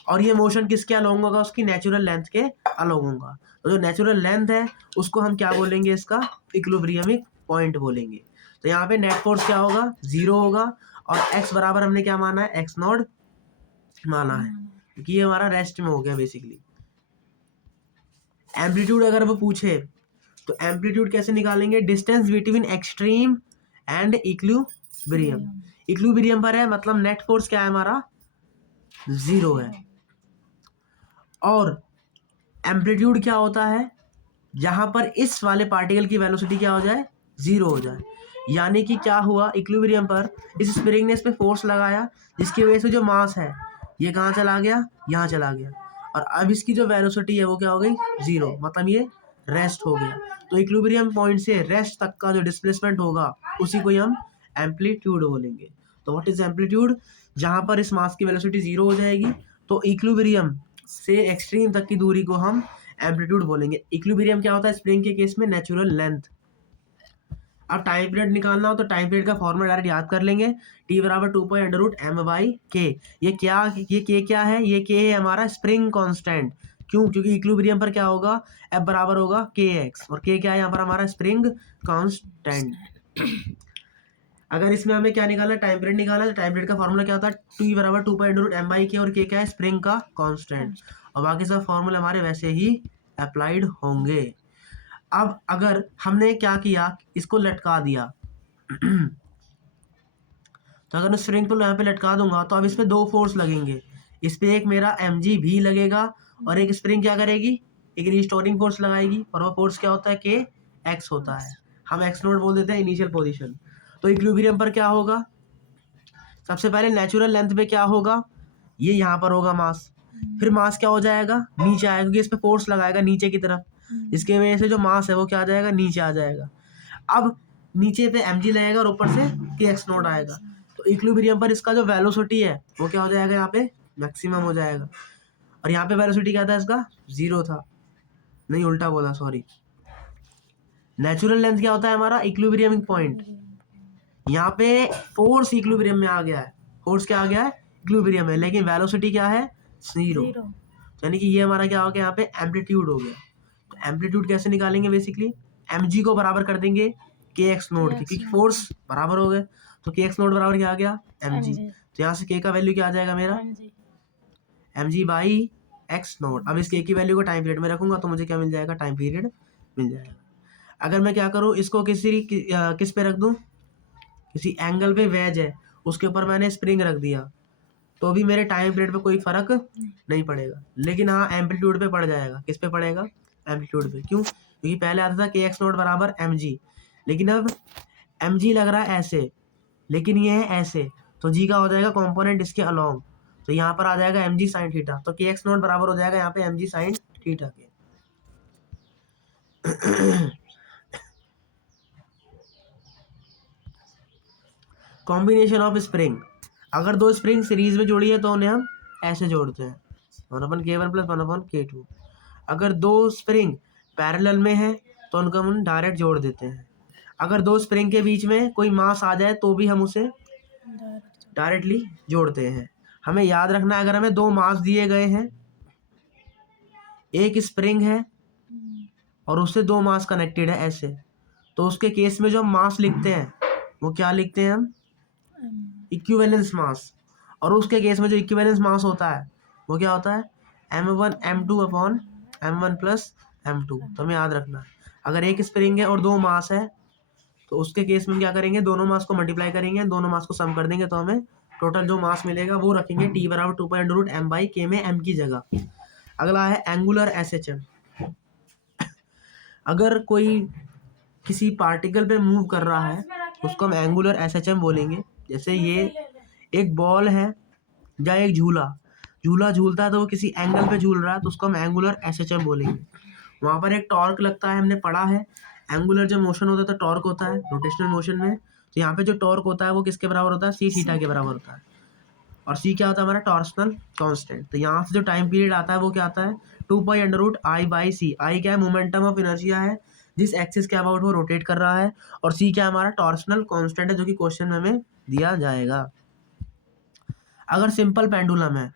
और ये मोशन किसके अलोंग होगा, उसकी नेचुरल लेंथ के अलोंग होगा। तो जो नेचुरल लेंथ है उसको हम क्या बोलेंगे, इसका इक्विलिब्रियमिक पॉइंट बोलेंगे। तो यहाँ पे नेट फोर्स क्या होगा, 0 होगा, और x बराबर हमने क्या माना है, x0 माना है, क्योंकि ये हमारा रेस्ट में हो गया बेसिकली। एम्पलीट्यूड अगर वो पूछे तो एम्पलीट्यूड कैसे निकालेंगे, distance between extreme and equilibrium. Equilibrium पर है, मतलब नेट फोर्स क्या है हमारा, 0 है। और एम्पलीट्यूड क्या होता है, जहां पर इस वाले पार्टिकल की वेलोसिटी क्या हो जाए, 0 हो जाए। यानी कि क्या हुआ, इक्विलिब्रियम पर इस स्प्रिंग ने इस पे फोर्स लगाया, जिसकी वजह से जो मास है ये कहाँ चला गया, यहाँ चला गया, और अब इसकी जो वेलोसिटी है वो क्या हो गई, 0, मतलब ये रेस्ट हो गया। तो इक्विलिब्रियम पॉइंट से रेस्ट तक का जो डिस्प्लेसमेंट होगा उसी को हम एम्पलीट्यूड बोलेंगे। तो व्हाट इज एम्पलीट्यूड, जहां पर इस मास की वेलोसिटी 0 हो जाएगी, तो इक्विलिब्रियम से एक्सट्रीम तक की दूरी को हम एम्पलीट्यूड बोलेंगे। इक्विलिब्रियम क्या होता है स्प्रिंग के केस में, नेचुरल लेंथ। अब टाइम पीरियड निकालना हो तो टाइम पीरियड का फॉर्मूला डायरेक्ट याद कर लेंगे, टी बराबर 2 m/k। ये k क्या है, ये k है हमारा स्प्रिंग कांस्टेंट। क्यों, क्योंकि इक्विलिब्रियम पर क्या होगा, F बराबर होगा kx, और k क्या है यहाँ पर हमारा स्प्रिंग कांस्टेंट। अगर इसमें हमें क्या निकालना है, टाइम पीरियड निकालना है, तो टाइम पीरियड का फॉर्मूला क्या होता है, टी बराबर 2 m/k, और k क्या है, स्प्रिंग का कांस्टेंट। और बाकी सब फॉर्मूले हमारे वैसे ही अप्लाइड होंगे। अब अगर हमने क्या किया, इसको लटका दिया तो अगर मैं स्प्रिंग को यहाँ पे लटका दूंगा तो अब इस पे 2 फोर्स लगेंगे, इस पे एक मेरा mg भी लगेगा, और एक स्प्रिंग क्या करेगी, एक रिस्टोरिंग फोर्स लगाएगी, और वो फोर्स क्या होता है, के एक्स होता है, हम x0 बोल देते हैं इनिशियल पोजीशन। तो इक्विलिब्रियम पर क्या होगा, सबसे पहले नेचुरल लेंथ पे क्या होगा, ये यहाँ पर होगा मास, फिर मास क्या हो जाएगा, नीचे आएगा, क्योंकि इस पे फोर्स लगाएगा नीचे की तरफ, इसके वजह से जो मास है वो क्या आ जाएगा, नीचे आ जाएगा। अब नीचे पे mg लगेगा और ऊपर से kx0 आएगा, तो इक्विलिब्रियम पर इसका जो वेलोसिटी है वो क्या हो जाएगा, यहाँ पे मैक्सिमम हो जाएगा। और यहाँ पे वेलोसिटी क्या था इसका, 0 था, नहीं उल्टा बोला, सॉरी। नेचुरल लेंथ क्या होता है हमारा, इक्विलिब्रियम पॉइंट। यहाँ पे फोर्स इक्विलिब्रियम में आ गया है, फोर्स क्या आ गया है, इक्विलिब्रियम में, लेकिन वेलोसिटी क्या है, 0। यानी कि ये हमारा क्या हो गया, यहाँ पे एम्पलीट्यूड हो गया। तो एम्पलीट्यूड कैसे निकालेंगे, बेसिकली mg को बराबर कर देंगे kx0 के, क्योंकि फोर्स बराबर हो गए, तो kx0 बराबर क्या आ गया, mg। तो यहाँ से k का वैल्यू क्या आ जाएगा मेरा, mg/x0। अब इस k की वैल्यू को टाइम पीरियड में रखूंगा तो मुझे क्या मिल जाएगा, टाइम पीरियड मिल जाएगा। अगर मैं क्या करूँ, इसको किस पे रख दूँ, किसी एंगल पे वेज है उसके ऊपर मैंने स्प्रिंग रख दिया, तो भी मेरे टाइम पीरियड पे कोई फर्क नहीं पड़ेगा, लेकिन हाँ एम्पलीट्यूड पे पड़ जाएगा। किस पे पड़ेगा, एम्पलीट्यूड पे। क्यों, क्योंकि पहले आता था kx0 बराबर mg, लेकिन अब mg लग रहा है ऐसे, लेकिन ये है ऐसे, तो g का हो जाएगा कॉम्पोनेंट इसके अलोंग, तो यहाँ पर आ जाएगा mg sin थीटा, तो kx0 बराबर हो जाएगा यहाँ पे mg sin थीटा के। कॉम्बिनेशन ऑफ स्प्रिंग, अगर 2 स्प्रिंग सीरीज में जोड़ी है तो उन्हें हम ऐसे जोड़ते हैं, 1/k1 + 1/k2। अगर 2 स्प्रिंग पैरेलल में है तो उनको हम डायरेक्ट जोड़ देते हैं। अगर 2 स्प्रिंग के बीच में कोई मास आ जाए तो भी हम उसे डायरेक्टली जोड़ते हैं। हमें याद रखना है, अगर हमें 2 मास दिए गए हैं, एक स्प्रिंग है और उससे 2 मास कनेक्टेड है ऐसे, तो उसके केस में जो हम मास लिखते हैं वो क्या लिखते हैं हम, इक्विवेलेंस मास। और उसके केस में जो इक्विवेलेंस मास होता है वो क्या होता है, m1 m2/m1 + m2। तो हमें याद रखना है, अगर एक स्प्रिंग है और 2 मास है तो उसके केस में क्या करेंगे, दोनों मास को मल्टीप्लाई करेंगे, दोनों मास को सम कर देंगे, तो हमें टोटल जो मास मिलेगा वो रखेंगे t बराबर 2 में m की जगह। अगला है एंगुलर SHM। अगर कोई किसी पार्टिकल पे मूव कर रहा है उसको हम एंगुलर SHM बोलेंगे। जैसे ये एक बॉल है या एक झूला झूलता है तो वो किसी एंगल पे झूल रहा है, तो उसको हम एंगुलर SHM बोलेंगे। वहाँ पर एक टॉर्क लगता है, हमने पढ़ा है, एंगुलर जब मोशन होता है तो टॉर्क होता है रोटेशनल मोशन में, तो यहाँ पे जो टॉर्क होता है वो किसके बराबर होता है, c थीटा के बराबर होता है। और सी क्या होता है हमारा टॉर्सनल कांस्टेंट। तो यहाँ से जो टाइम पीरियड आता है वो क्या आता है 2 pi under root I by C. I क्या है मोमेंटम ऑफ इनर्शिया है जिस एक्सिस के अबाउट वो रोटेट कर रहा है, और सी क्या हमारा टॉर्सनल कांस्टेंट है जो कि क्वेश्चन में हमें दिया जाएगा। अगर सिंपल पेंडुलम है,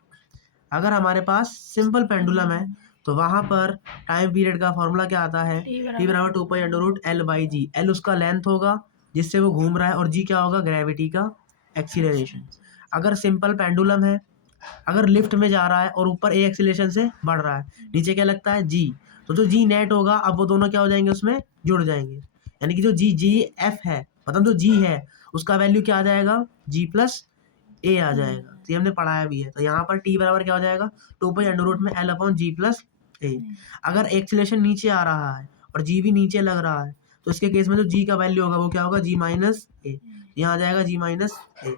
अगर हमारे पास सिंपल पेंडुलम है तो वहां पर टाइम पीरियड का फॉर्मूला क्या आता है टी बराबर 2 pi under root L by G. L उसका लेंथ होगा जिससे वो घूम रहा है, और जी क्या होगा ग्रेविटी का एक्सीलरेशन। अगर सिंपल पेंडुलम है, अगर लिफ्ट में जा रहा है और ऊपर ए एक्सीलरेशन से बढ़ रहा है, नीचे क्या लगता है जी, तो जो जी नेट होगा अब वो दोनों क्या हो जाएंगे उसमें जुड़ जाएंगे, यानी कि जो जी जी एफ है मतलब जो जी है उसका वैल्यू क्या आ जाएगा जी प्लस ए आ जाएगा। तो ये हमने पढ़ाया भी है। तो यहाँ पर टी बराबर क्या हो जाएगा 2 पाई अंडर रूट में एल अपॉन जी प्लस ए। अगर एक्सीलरेशन नीचे आ रहा है और जी भी नीचे लग रहा है तो इसके केस में जो जी का वैल्यू होगा वो क्या होगा जी माइनस ए, यहाँ आ जाएगा जी माइनस ए।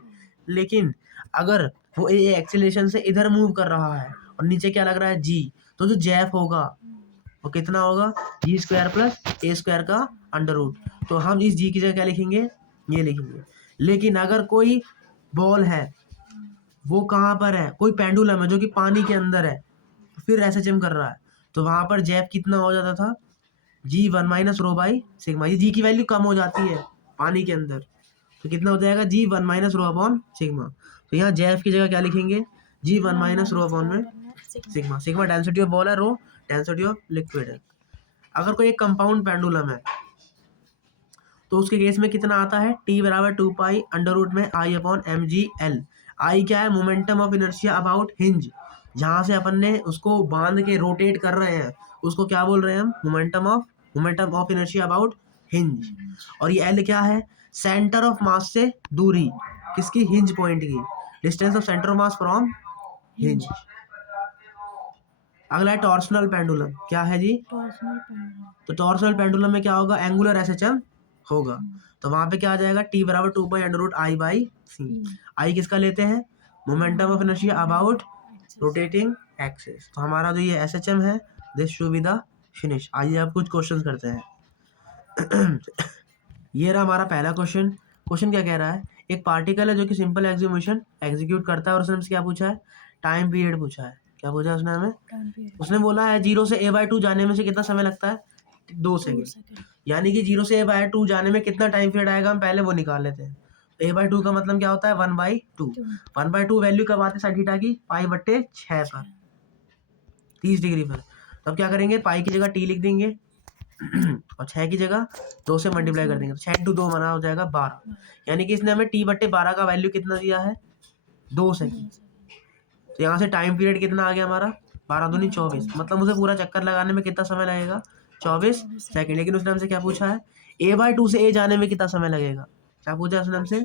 लेकिन अगर वो ए एक्सीलरेशन से इधर मूव कर रहा है और नीचे क्या लग रहा है जी, तो जो जैफ होगा वो कितना होगा जी स्क्वायर प्लस ए स्क्वायर का अंडर रूट। तो हम इस जी की जगह क्या लिखेंगे ये लिखेंगे। लेकिन अगर कोई बॉल है वो कहाँ पर है, कोई पेंडुलम है जो कि पानी के अंदर है फिर एसएचएम कर रहा है, तो वहां पर जैफ कितना हो जाता था जी 1 - रो/सिग्मा। ये जी की वैल्यू कम हो जाती है पानी के अंदर, तो कितना हो जाएगा जी 1 - रो/सिग्मा। तो यहाँ जैफ की जगह क्या लिखेंगे जी 1 - रो में sigma. Sigma density of ball है, रो डेंसिटी ऑफ लिक्विड है। अगर कोई एक कंपाउंड पेंडुलम है तो उसके केस में कितना आता है टी बराबर 2 पाई अंडर रूट में आई अपॉन एम जी एल। आई क्या है momentum of inertia about hinge, जहां से अपन ने उसको बांध के रोटेट कर रहे हैं उसको क्या बोल रहे हैं हम momentum of inertia about hinge. और ये एल क्या है सेंटर ऑफ मास से दूरी किसकी हिंज पॉइंट की, distance of centre of mass from hinge. अगला है टॉर्सनल पेंडुलम, क्या है जी तो टॉर्सनल पेंडुलम में क्या होगा एंगुलर एसएचएम होगा। तो वहां पे क्या आ जाएगा टी बराबर 2 pi under root I by C. I किसका लेते हैं momentum of inertia about rotating axis. तो हमारा जो ये एसएचएम है this should be the finish. आइए अब कुछ क्वेश्चंस करते हैं। ये रहा हमारा पहला क्वेश्चन। क्वेश्चन क्या कह रहा है एक पार्टिकल है जो कि सिंपल एक्सिक्यूशन एग्जीक्यूट करता है और उसने हमसे क्या पूछा है टाइम पीरियड पूछा है। क्या पूछा है उसने हमें, उसने बोला है 0 से a/2 जाने में से कितना समय लगता है 2 सेकंड, यानी कि 0 से a/2 जाने में कितना टाइम पीरियड आएगा हम पहले वो निकाल लेते हैं। a/2 का मतलब क्या होता है 1/2। 1/2 वैल्यू कब आती है साइन थीटा की पाई/6 पर 30 डिग्री पर। तो अब क्या करेंगे पाई की जगह टी लिख देंगे और 6 की जगह 2 से मल्टीप्लाई कर देंगे तो 6 × 2 बना हो जाएगा 12, यानी कि इसने हमें t/12 का वैल्यू कितना दिया है 2 सेकंड। तो यहाँ से टाइम पीरियड कितना आ गया हमारा 12 दूनी 24, मतलब मुझे पूरा चक्कर लगाने में कितना समय लगेगा 24 सेकंड। लेकिन उसने हमसे क्या पूछा है a/2 से a जाने में कितना समय लगेगा, क्या पूछा उसने हमसे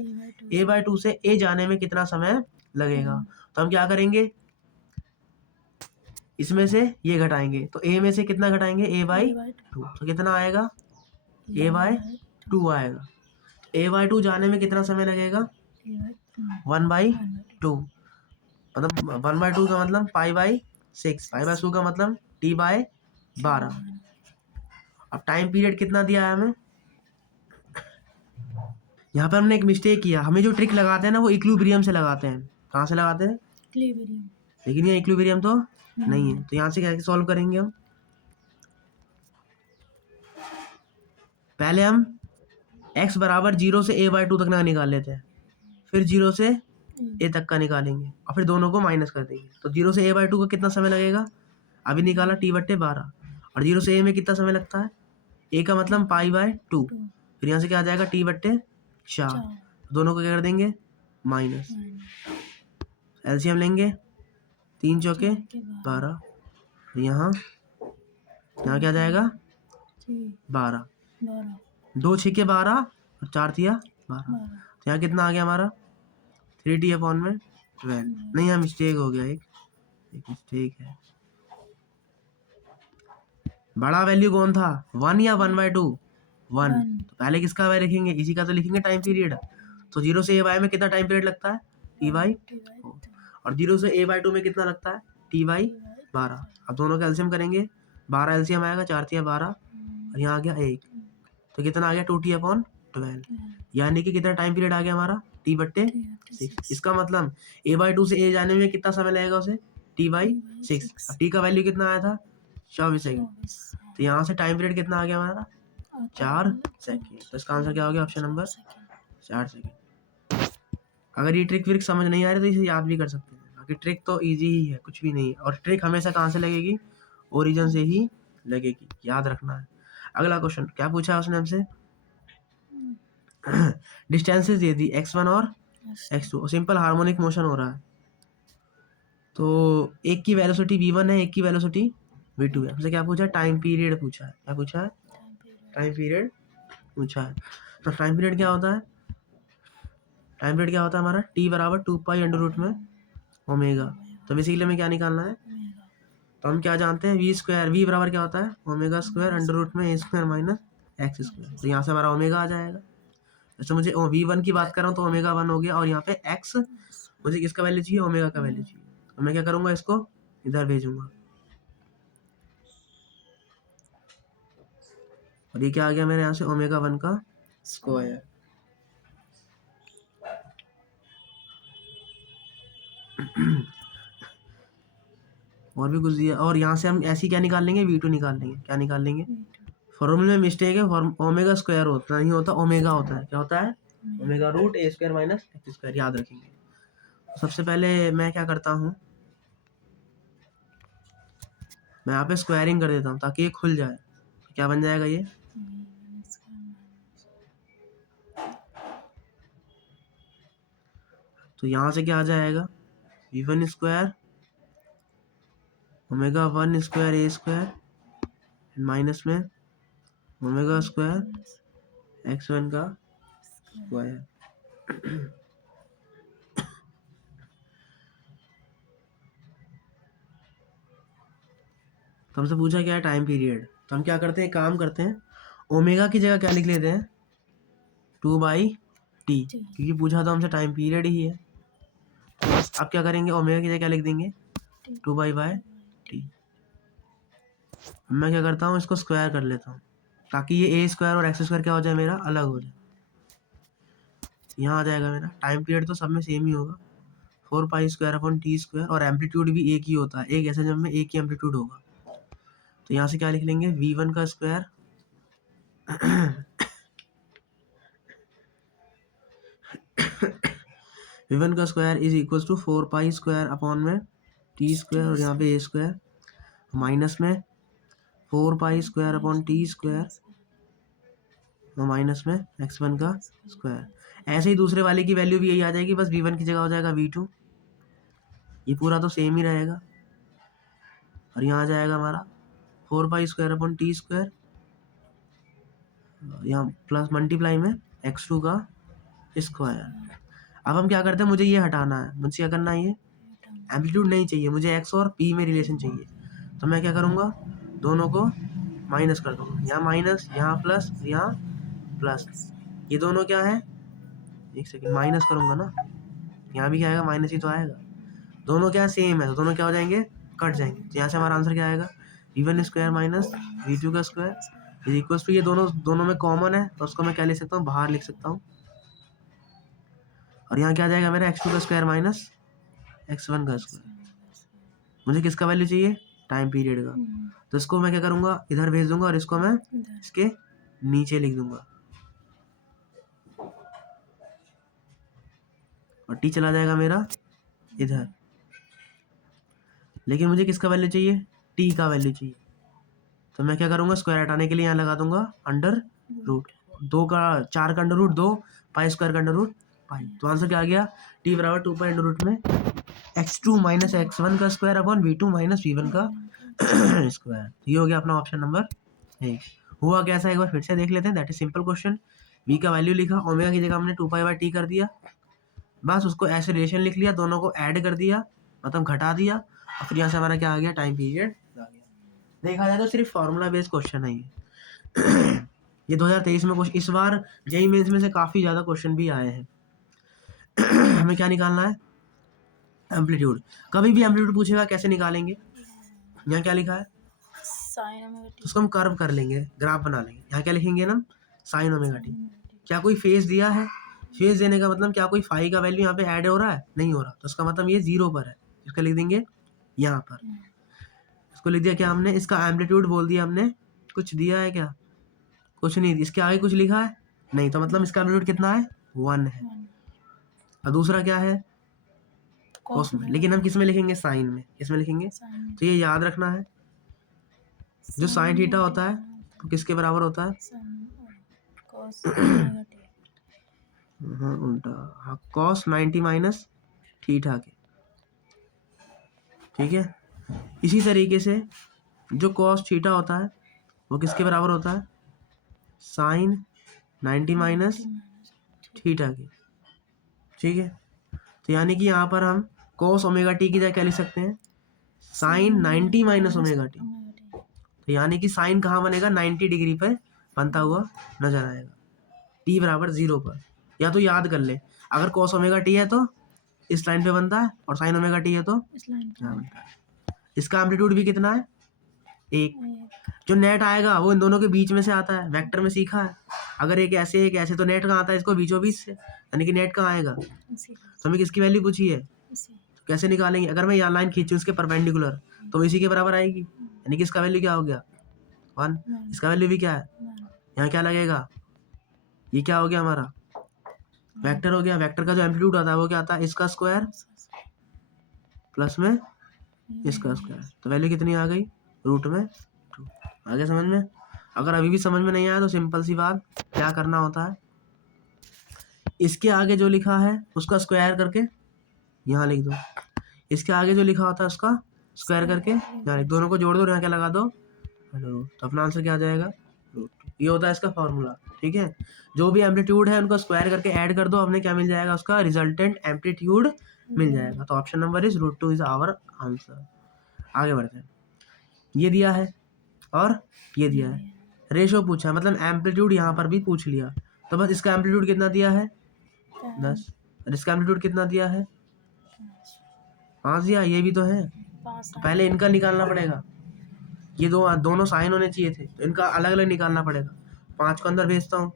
a/2 से a जाने में कितना समय लगेगा। तो हम क्या करेंगे इसमें से ये घटाएंगे, तो a में से कितना घटाएंगे a/2, तो कितना आएगा a/2 आएगा। a/2 जाने में कितना समय लगेगा 1/2, मतलब 1/2 का मतलब पाई/6, पाई/2 का मतलब t/12। अब टाइम पीरियड कितना दिया है हमें, यहाँ पर हमने एक मिस्टेक किया, हमें जो ट्रिक लगाते हैं ना वो इक्विलिब्रियम से लगाते हैं। कहाँ से लगाते हैं लेकिन ये इक्विलिब्रियम तो नहीं है। तो यहाँ से क्या सॉल्व करेंगे हम, पहले हम x बराबर 0 से a/2 तक ना निकाल लेते हैं, फिर 0 से a तक का निकालेंगे और फिर दोनों को माइनस कर देंगे। तो 0 से a/2 का कितना समय लगेगा अभी निकाला t/12, और 0 से a में कितना समय लगता है a का मतलब पाई/2, फिर यहाँ से क्या आ जाएगा t/4, दोनों को क्या कर देंगे माइनस, एलसीएम लेंगे 3 चौके 12, यहाँ क्या आ जाएगा 12, 2 छक्के 12 और 4 तिया 12। तो यहाँ कितना आ गया हमारा 3t/12। नहीं यहाँ मिस्टेक हो गया, एक मिस्टेक है। बड़ा वैल्यू कौन था 1 या 1/2 1, तो पहले किसका वाई लिखेंगे इसी का तो लिखेंगे टाइम पीरियड। तो 0 से a/y में कितना टाइम पीरियड लगता है t/4, और 0 से a/2 में कितना लगता है t/12। अब दोनों का एलसीएम करेंगे 12 एलसीएम आएगा 4 तिया 12 और यहाँ आ गया 1, तो कितना आ गया 2t/12, यानी कि कितना टाइम पीरियड आ गया हमारा टी बट्टे 6। इसका मतलब a/2 से a जाने में कितना समय लगेगा उसे, t/6। अब t का वैल्यू कितना आया था, 24 सेकेंड। तो यहाँ से टाइम पीरियड कितना आ गया हमारा, 4 सेकेंड। तो इसका आंसर क्या हो गया, ऑप्शन नंबर 4 सेकेंड। अगर ये ट्रिक विक समझ नहीं आ रही तो इसे याद भी कर सकते हैं, बाकी ट्रिक तो इजी ही है, कुछ भी नहीं है। और ट्रिक हमेशा कहाँ से लगेगी, ओरिजिन से ही लगेगी, याद रखना है। अगला क्वेश्चन क्या पूछा है उसने हमसे, डिस्टेंसेस दे दी x1 और x2, सिंपल हार्मोनिक मोशन हो रहा है। तो एक की वेलोसिटी v1 है, एक की वेलोसिटी v2 है। हमसे क्या पूछा है, टाइम पीरियड पूछा है। क्या पूछा है, टाइम पीरियड पूछा है। तो टाइम पीरियड क्या होता है, टाइम पीरियड क्या होता है हमारा, t बराबर 2π √ ओमेगा। तो बेसिकली हमें क्या निकालना है, तो हम क्या जानते हैं, v स्क्वायर, v बराबर क्या होता है, ओमेगा स्क्वायर √a² - x²। तो यहाँ से हमारा ओमेगा आ जाएगा। जैसे मुझे v1 की बात कर रहा हूँ तो ओमेगा 1 हो गया, और यहाँ पे x मुझे किसका वैल्यू चाहिए, ओमेगा का वैल्यू चाहिए। तो मैं क्या करूँगा, इसको इधर भेजूंगा, और ये क्या आ गया मेरे यहाँ से, ओमेगा 1 का स्क्वायर। और भी कुछ दिया, और यहाँ से हम ऐसी क्या निकाल लेंगे, v2 निकाल लेंगे। क्या निकाल लेंगे, फॉर्मूले में मिस्टेक है, ओमेगा स्क्वायर होता नहीं होता, ओमेगा होता है। क्या होता है, ओमेगा √a² - x², याद रखेंगे। सबसे पहले मैं क्या करता हूँ, मैं यहाँ पे स्क्वायरिंग कर देता हूँ ताकि ये खुल जाए। क्या बन जाएगा ये, तो यहाँ से क्या आ जाएगा, v1² ओमेगा 1² a² माइनस में ओमेगा स्क्वायर x1 का स्क्वायर। तो हमसे पूछा क्या है, टाइम पीरियड। तो हम क्या करते हैं, काम करते हैं, ओमेगा की जगह क्या लिख लेते हैं, 2/t, क्योंकि पूछा तो हमसे टाइम पीरियड ही है। अब क्या करेंगे, ओमेगा की जगह क्या लिख देंगे, 2/t। मैं क्या करता हूँ, इसको स्क्वायर कर लेता हूँ ताकि ये a² और x² क्या हो जाए, मेरा अलग हो जाए। यहाँ आ जाएगा मेरा, टाइम पीरियड तो सब में सेम ही होगा, 4π² और एम्पलीट्यूड भी एक ही होता है, एक ऐसे जब में एक ही एम्पलीट्यूड होगा। तो यहाँ से क्या लिख लेंगे, v1 का स्क्वायर v1 का square is equal to 4π² t², और यहाँ पे a² माइनस में 4π² माइनस में x1 का स्क्वायर। ऐसे ही दूसरे वाले की वैल्यू भी यही आ जाएगी, बस v1 की जगह हो जाएगा v2। ये पूरा तो सेम ही रहेगा, और यहाँ आ जाएगा हमारा 4π² यहाँ प्लस मल्टीप्लाई में x2 का स्क्वायर। अब हम क्या करते हैं, मुझे ये हटाना है, मुझे क्या करना है, ये एम्पलीट्यूड नहीं चाहिए मुझे, x और p में रिलेशन चाहिए। तो मैं क्या करूँगा, दोनों को माइनस कर दूँगा, यहाँ माइनस, यहाँ प्लस, यहाँ प्लस। ये दोनों क्या है, एक सेकेंड, माइनस करूँगा ना, यहाँ भी क्या आएगा, माइनस ही तो आएगा। दोनों क्या सेम है, तो दोनों क्या हो जाएंगे, कट जाएंगे। तो यहाँ से हमारा आंसर क्या आएगा, v1² माइनस v2 का स्क्वायर इज इक्वल टू, ये दोनों में कॉमन है तो उसको मैं क्या लिख सकता हूँ, बाहर लिख सकता हूँ। और यहाँ क्या आ जाएगा मेरा, x2 का स्क्वायर माइनस x1 का स्क्वायर। मुझे किसका वैल्यू चाहिए, टाइम पीरियड का। तो इसको मैं क्या करूँगा, इधर भेज दूंगा, और इसको मैं इसके नीचे लिख दूंगा, और t चला जाएगा मेरा इधर। लेकिन मुझे किसका वैल्यू चाहिए, t का वैल्यू चाहिए। तो मैं क्या करूँगा, स्क्वायर हटाने के लिए यहाँ लगा दूंगा अंडर रूट, 4 का अंडर रूट 2, π² का अंडर रूट पाई। तो आंसर क्या आ गया, t बराबर 2π में x2 माइनस x1 का square upon v2 minus v1 का स्क्वायर। ये हो गया अपना ऑप्शन नंबर 1। हुआ कैसा, एक बार फिर से देख लेते हैं। That is simple question, v का वैल्यू लिखा, ओमेगा की जगह हमने 2π/t कर दिया, बस उसको ऐसे रिलेशन लिख लिया, दोनों को ऐड कर दिया, मतलब घटा दिया, और फिर यहाँ से हमारा क्या आ गया, टाइम पीरियड आ गया। देखा जाए तो सिर्फ फॉर्मूला बेस्ड क्वेश्चन है ये। ये 2023 में कुछ, इस बार जेईई मेंस में से काफ़ी ज़्यादा क्वेश्चन भी आए हैं। हमें क्या निकालना है, एम्पलीट्यूड। कभी भी एम्पलीट्यूड पूछेगा कैसे निकालेंगे, यहाँ क्या लिखा है, तो उसको हम कर्व कर लेंगे, ग्राफ बना लेंगे। यहाँ क्या लिखेंगे ना, साइन ओमेगा टी। क्या कोई फेस दिया है, फेज देने का मतलब क्या, कोई फाई का वैल्यू यहाँ पे ऐड हो रहा है, नहीं हो रहा, तो इसका मतलब ये 0 पर है। इसका लिख देंगे यहाँ पर, इसको लिख दिया क्या हमने, इसका एम्पलीट्यूड बोल दिया हमने, कुछ दिया है क्या, कुछ नहीं, इसके आगे कुछ लिखा है नहीं, तो मतलब इसका एम्पलीट्यूड कितना है, 1 है। और दूसरा क्या है, कॉस में, लेकिन हम किस में लिखेंगे, साइन में, किस में लिखेंगे, तो ये याद रखना है, जो साइन थीटा होता है तो किसके बराबर होता है, हाँ उल्टा, हाँ कॉस 90 माइनस थीटा के, ठीक है। इसी तरीके से जो कॉस थीटा होता है वो किसके बराबर होता है, साइन 90 माइनस थीटा के, ठीक है। तो यानी कि यहाँ पर हम कॉस ओमेगा टी की जगह क्या लिख सकते हैं, साइन 90 माइनस ओमेगा टी, तो यानी कि साइन कहाँ बनेगा, 90 डिग्री पर बनता हुआ नजर आएगा, टी बराबर 0 पर। या तो याद कर ले, अगर कॉस ओमेगा टी है तो इस लाइन पे बनता है, और साइन ओमेगा टी है तो इस लाइन पे बनता है। इसका एम्पलीट्यूड भी कितना है, 1। जो नेट आएगा वो इन दोनों के बीच में से आता है, वेक्टर में सीखा है, अगर एक ऐसे तो नेट कहाँ आता है, इसको बीचों बीच से, यानी कि नेट कहाँ आएगा, तो हमें किसकी वैल्यू पूछी है, तो कैसे निकालेंगे, अगर मैं यहाँ लाइन खींचूँ इसके परपेंडिकुलर तो इसी के बराबर आएगी, यानी कि इसका वैल्यू क्या हो गया, 1, इसका वैल्यू भी क्या है, यहाँ क्या लगेगा, ये क्या हो गया हमारा, वेक्टर हो गया। वेक्टर का जो एम्पलीट्यूड आता है वो क्या आता है, इसका स्क्वायर प्लस में इसका स्क्वायर, तो वैल्यू कितनी आ गई, √2। आगे समझ में, अगर अभी भी समझ में नहीं आया तो सिंपल सी बात, क्या करना होता है, इसके आगे जो लिखा है उसका स्क्वायर करके यहाँ लिख दो, इसके आगे जो लिखा होता है उसका स्क्वायर करके यहाँ लिख, दोनों को जोड़ दो, यहाँ क्या लगा दो, तो अपना आंसर क्या आ जाएगा, √2। ये होता है इसका फॉर्मूला, ठीक है। जो भी एम्पलीट्यूड है उनको स्क्वायर करके ऐड कर दो, हमने क्या मिल जाएगा, उसका रिजल्टेंट एम्पलीट्यूड मिल जाएगा। तो option number is √2 is our answer. आगे बढ़ते हैं, ये दिया है और ये दिया है, रेशो पूछा है, मतलब एम्पलीट्यूड यहाँ पर भी पूछ लिया, तो बस इसका एम्पलीट्यूड कितना दिया है 10, और इसका एम्पलीट्यूड कितना दिया है 5 दिया, ये भी तो है, तो पहले इनका निकालना पड़ेगा, ये दोनों साइन होने चाहिए थे, तो इनका अलग अलग निकालना पड़ेगा। 5 को अंदर भेजता हूँ,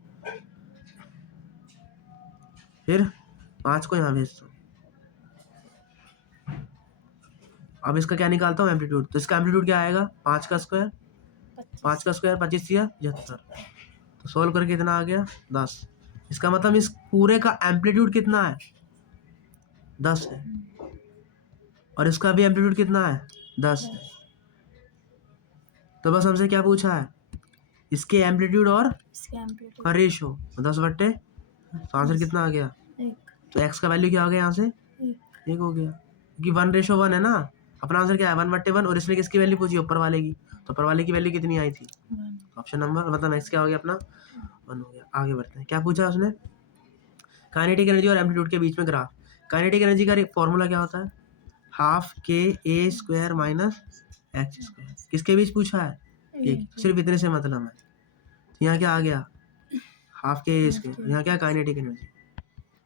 फिर 5 को यहाँ भेजता हूँ, अब इसका क्या निकालता हूँ एम्पलीट्यूड, तो इसका एम्पलीट्यूड क्या आएगा, 5 का स्क्वायर 25 या 75, तो सोल्व करके कितना आ गया 10। इसका मतलब इस पूरे का एम्पलीट्यूड कितना है 10 है, और इसका भी एम्पलीट्यूड कितना है 10 है। तो बस हमसे क्या पूछा है, इसके एम्पलीट्यूड और का रेशो, 10/, तो आंसर कितना आ गया 1। तो x का वैल्यू क्या हो गया, यहाँ से 1 हो गया, क्योंकि 1:1 है ना, अपना आंसर क्या है 1/1, और इसने किसकी वैल्यू पूछी, ऊपर वाले की, तो ऊपर वाले की वैल्यू कितनी आई थी, ऑप्शन नंबर, मतलब नेक्स्ट क्या हो गया अपना 1 हो गया। आगे बढ़ते हैं, क्या पूछा उसने, काइनेटिक एनर्जी और एम्पलीट्यूड के बीच में ग्राफ। काइनेटिक एनर्जी का फॉर्मूला क्या होता है, ½ KA² - x²। किसके बीच पूछा है, एक, सिर्फ इतने से मतलब है, तो यहाँ क्या आ गया ½ KA², यहाँ क्या काइनेटिक एनर्जी,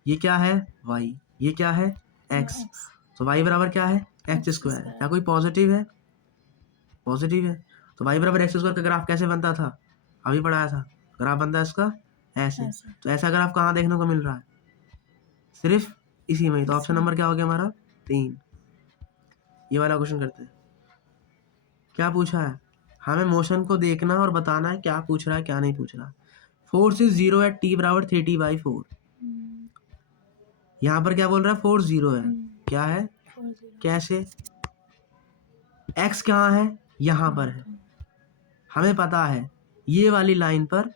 ये क्या है y, ये क्या है x, तो y बराबर क्या है x², क्या कोई पॉजिटिव है, पॉजिटिव है, तो y बराबर x² का ग्राफ कैसे बनता था, अभी पढ़ाया था, ग्राफ बनता है इसका ऐसे, तो ऐसा ग्राफ कहाँ देखने को मिल रहा है, सिर्फ इसी में, तो ऑप्शन नंबर क्या हो गया हमारा 3। ये वाला क्वेश्चन करते हैं, क्या पूछा है, हमें मोशन को देखना और बताना है क्या पूछ रहा है क्या नहीं पूछ रहा। फोर्स इज 0 एट t बराबर 3t/4, यहाँ पर क्या बोल रहा है, फोर्स 0 है, क्या है, कैसे, x कहाँ है, यहाँ पर है, हमें पता है ये वाली लाइन पर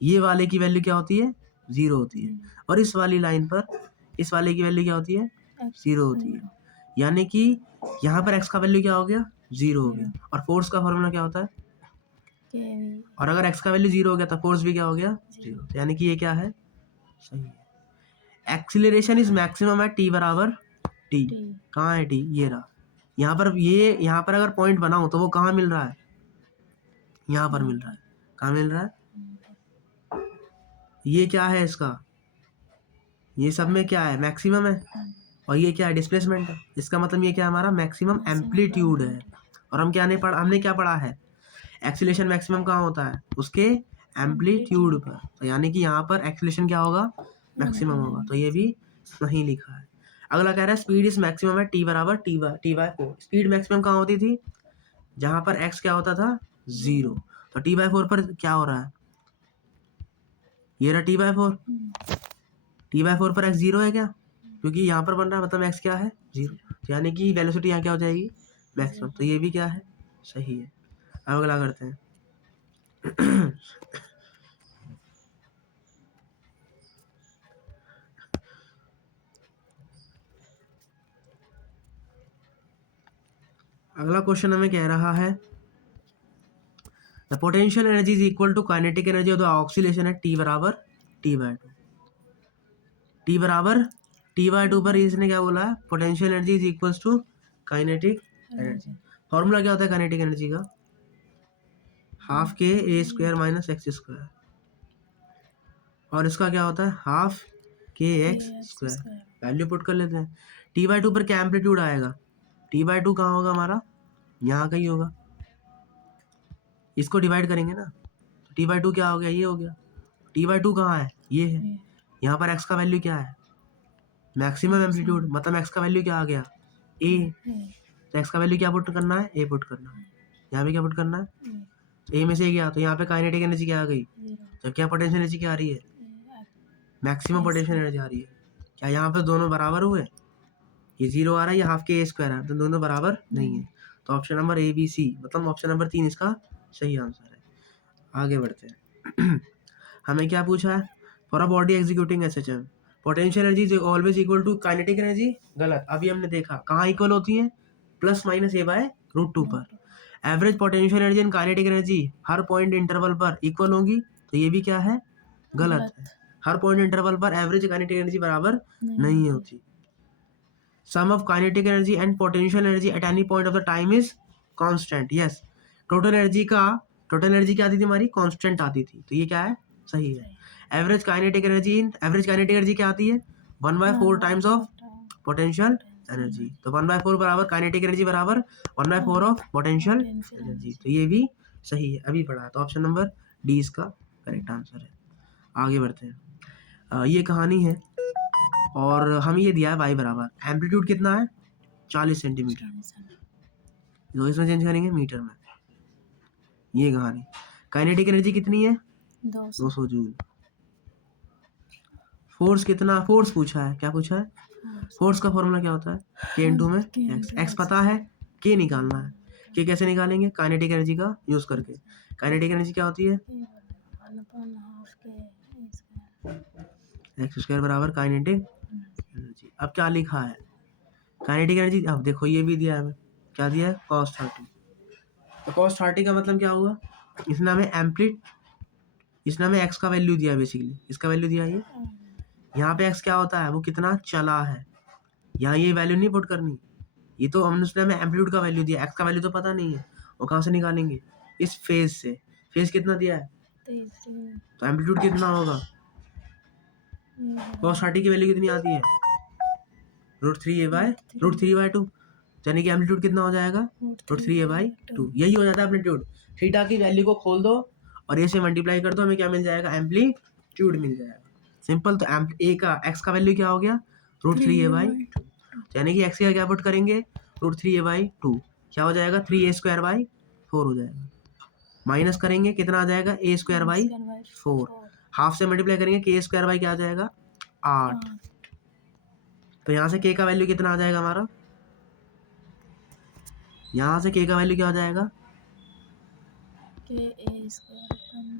ये वाले की वैल्यू क्या होती है 0 होती है, और इस वाली लाइन पर इस वाले की वैल्यू क्या होती है 0 होती है, यानी कि यहाँ पर x का वैल्यू क्या हो गया 0 हो गया, और फोर्स का फॉर्मूला क्या होता है, और अगर x का वैल्यू 0 हो गया तो फोर्स भी क्या हो गया 0, तो यानी कि ये क्या है, सही है। Acceleration is maximum at t बराबर t, कहाँ है t, ये रहा, यहाँ पर अगर पॉइंट बनाऊं तो वो कहाँ मिल रहा है, यहाँ पर मिल रहा है, कहाँ मिल रहा है, ये क्या है इसका, ये सब में क्या है मैक्सिमम है, और ये क्या है डिस्प्लेसमेंट है, इसका मतलब ये क्या हमारा मैक्सिमम एम्पलीट्यूड है। और हमने क्या पढ़ा है, एक्सीलरेशन मैक्सिमम कहाँ होता है, उसके एम्पलीट्यूड पर, तो यानी कि यहाँ पर एक्सीलरेशन क्या होगा मैक्सिमम होगा, तो ये भी सही लिखा है। अगला कह रहा है स्पीड इज मैक्सिमम है टी बराबर टी बाय 4। स्पीड मैक्सिमम कहाँ होती थी? जहां पर एक्स क्या होता था? 0। तो टी बाय 4 पर क्या हो रहा है? ये रहा टी बाय 4। टी बाय 4 पर एक्स 0 है क्या? क्योंकि यहाँ पर बन रहा है, मतलब एक्स क्या है? 0। यानी कि वेलोसिटी यहाँ क्या हो जाएगी? मैक्सिमम। तो ये भी क्या है? सही है। अब अगला करते हैं। अगला क्वेश्चन हमें कह रहा है the potential energy is equal to kinetic energy of the oscillation है टी बराबर टी बाय 2। टी बराबर टी बाय 2 पर इसने क्या बोला है? Potential energy is equal to kinetic energy. Formula क्या होता है काइनेटिक एनर्जी का? Half K A square minus X square, और इसका क्या होता है? Half K X square. Value put कर लेते हैं। टी बाय 2 पर क्या एम्पलीट्यूड आएगा? टी बाय 2 कहाँ होगा हमारा? यहाँ का ही होगा। इसको डिवाइड करेंगे ना, तो टी बाय 2 क्या हो गया? ये हो गया। टी बाय 2 कहाँ है? ये है। यहाँ पर एक्स का वैल्यू क्या है? मैक्सिमम एम्पलीट्यूड, मतलब एक्स का वैल्यू क्या आ गया? ए। तो एक्स का वैल्यू क्या पुट करना है? ए पुट करना है। यहाँ पे क्या पुट करना है? ए में से गया, तो यहाँ पे काइनेटिक एनर्जी क्या आ गई? तो क्या पोटेंशियल एनर्जी क्या आ रही है? मैक्सिमम पोटेंशियल एनर्जी आ रही है। क्या यहाँ पे दोनों बराबर हुए? ये 0 आ रहा है, ये हाफ के ए स्क्वायर है, तो दोनों बराबर नहीं है। तो option number A B C, मतलब ऑप्शन नंबर 3 इसका सही आंसर है। आगे बढ़ते हैं। हमें क्या पूछा है? For a body executing SHM potential energy is always equal to kinetic energy. गलत। अभी हमने देखा कहाँ इक्वल होती है? Plus minus A by root 2 पर। Average potential energy and kinetic energy हर पॉइंट इंटरवल पर इक्वल होंगी, तो ये भी क्या है? गलत है। हर पॉइंट इंटरवल पर एवरेज काइनेटिक एनर्जी बराबर नहीं होती। Sum of kinetic energy and potential energy at any point of the time is constant. Yes, total energy क्या आती थी हमारी? कांस्टेंट आती थी, तो ये क्या है? सही है। एवरेज काइनेटिक एनर्जी क्या आती है? 1/4 टाइम्स ऑफ पोटेंशियल एनर्जी। तो 1/4 बराबर काइनेटिक एनर्जी बराबर 1/4 ऑफ पोटेंशियल एनर्जी, तो ये भी सही है। अभी पढ़ा, तो ऑप्शन नंबर डी इसका करेक्ट आंसर है। आगे बढ़ते हैं। ये कहानी है और हमें ये दिया है y बराबर एम्पलीट्यूड कितना है? 40 सेंटीमीटर। तो इसमें चेंज करेंगे मीटर में। ये कहानी। काइनेटिक एनर्जी कितनी है? 200 जूल। फोर्स कितना? फोर्स पूछा है। क्या पूछा है? फोर्स का फॉर्मूला क्या होता है? के इनटू में एक्स। एक्स पता है, के निकालना है। के कैसे निकालेंगे? काइनेटिक एनर्जी का यूज करके। काइनेटिक एनर्जी क्या होती है? एक्स स्क्वायर बराबर काइनेटिक एनर्जी। अब क्या लिखा है? काइनेटिक एनर्जी, अब देखो ये भी दिया है। क्या दिया है? cos 30। तो cos 30 का मतलब क्या हुआ? इसने हमें एक्स का वैल्यू दिया, बेसिकली इसका वैल्यू दिया। ये यहाँ पे एक्स क्या होता है? वो कितना चला है। यहाँ ये वैल्यू नहीं पुट करनी, ये तो उसने हमें एम्पलीट्यूड का वैल्यू दिया। एक्स का वैल्यू तो पता नहीं है, वो कहाँ से निकालेंगे? इस फेज से। फेज कितना दिया है? तो एम्पलीट्यूड कितना होगा? cos 30 की वैल्यू कितनी आती है? √3a/2। यानी कि एम्पलीट्यूड कितना हो जाएगा? √3a/2। यही हो जाता है एम्पलीट्यूड। थीटा की वैल्यू को खोल दो और ये से मल्टीप्लाई कर दो, हमें क्या मिल जाएगा? एम्पलीट्यूड मिल जाएगा। सिंपल। तो ए का एक्स का वैल्यू क्या हो गया? √3a/2। यानी कि एक्स का क्या पुट करेंगे? √3a/2। क्या हो जाएगा? 3a²/4 हो जाएगा। माइनस करेंगे कितना आ जाएगा? a²/4। हाफ से मल्टीप्लाई करेंगे k² क्या आ जाएगा? 8। तो यहाँ से k का वैल्यू कितना आ जाएगा हमारा? यहाँ से k का वैल्यू क्या हो जाएगा?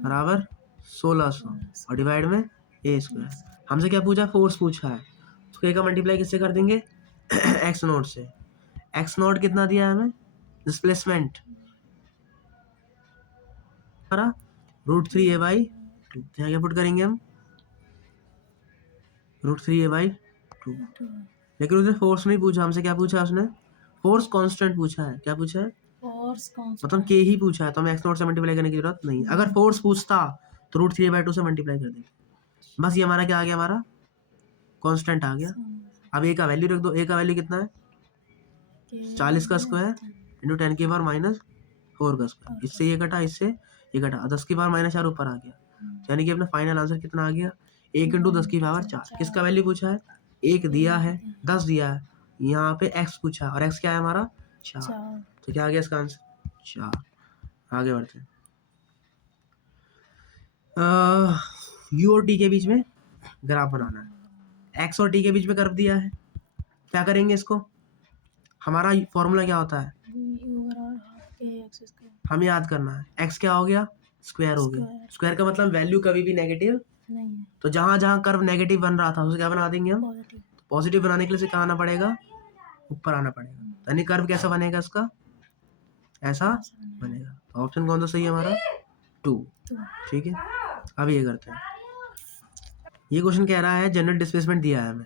बराबर 1600 और डिवाइड में a²। हमसे क्या पूछा? फोर्स पूछा है। तो k का मल्टीप्लाई किससे कर देंगे? x नोट से। x नोट कितना दिया है हमें? डिस्प्लेसमेंट हमारा √3a/2। यहाँ क्या पुट करेंगे हम? √3a/2। लेकिन उसने फोर्स नहीं पूछा हमसे। क्या पूछा उसने? फोर्स कांस्टेंट पूछा है। क्या पूछा है? मतलब के ही पूछा है, तो हमें एक्स नॉट से मल्टीप्लाई करने की जरूरत नहीं। अगर फोर्स पूछता तो √3a/2 से मल्टीप्लाई कर देंगे। बस ये हमारा क्या आ गया? हमारा कांस्टेंट आ गया। अब ए का वैल्यू रख दो। ए का वैल्यू कितना है? 40 का स्क्वायर इंटू 10⁻⁻⁴ का स्क्वायर। इससे ये कटा, इससे ये कटा, 10⁻⁻⁴ ऊपर आ गया। यानी कि अपना फाइनल आंसर कितना आ गया? 1 इंटू 10 की पावर 4। किसका वैल्यू पूछा है? 1 दिया है, 10 दिया है, यहाँ पे x पूछा और x क्या है हमारा? 4। तो क्या आ गया इसका आंसर? 4। आगे बढ़ते हैं। u और t के बीच में ग्राफ बनाना है। x और t के बीच में कर्व दिया है, क्या करेंगे इसको? हमारा फॉर्मूला क्या होता है? हम याद करना है, x क्या हो गया? स्क्वायर हो गया। स्क्वायर का मतलब वैल्यू कभी भी नेगेटिव नहीं है। तो जहां जहां कर्व नेगेटिव बन रहा था उसे क्या बना देंगे हम? पॉजिटिव बनाने के लिए कहाँ आना पड़ेगा? ऊपर आना पड़ेगा। यानी कर्व कैसा बनेगा इसका? ऐसा बनेगा। तो ऑप्शन कौन सा सही है हमारा? 2। ठीक है, अब ये करते हैं। ये क्वेश्चन कह रहा है जनरल डिस्प्लेसमेंट दिया है हमें,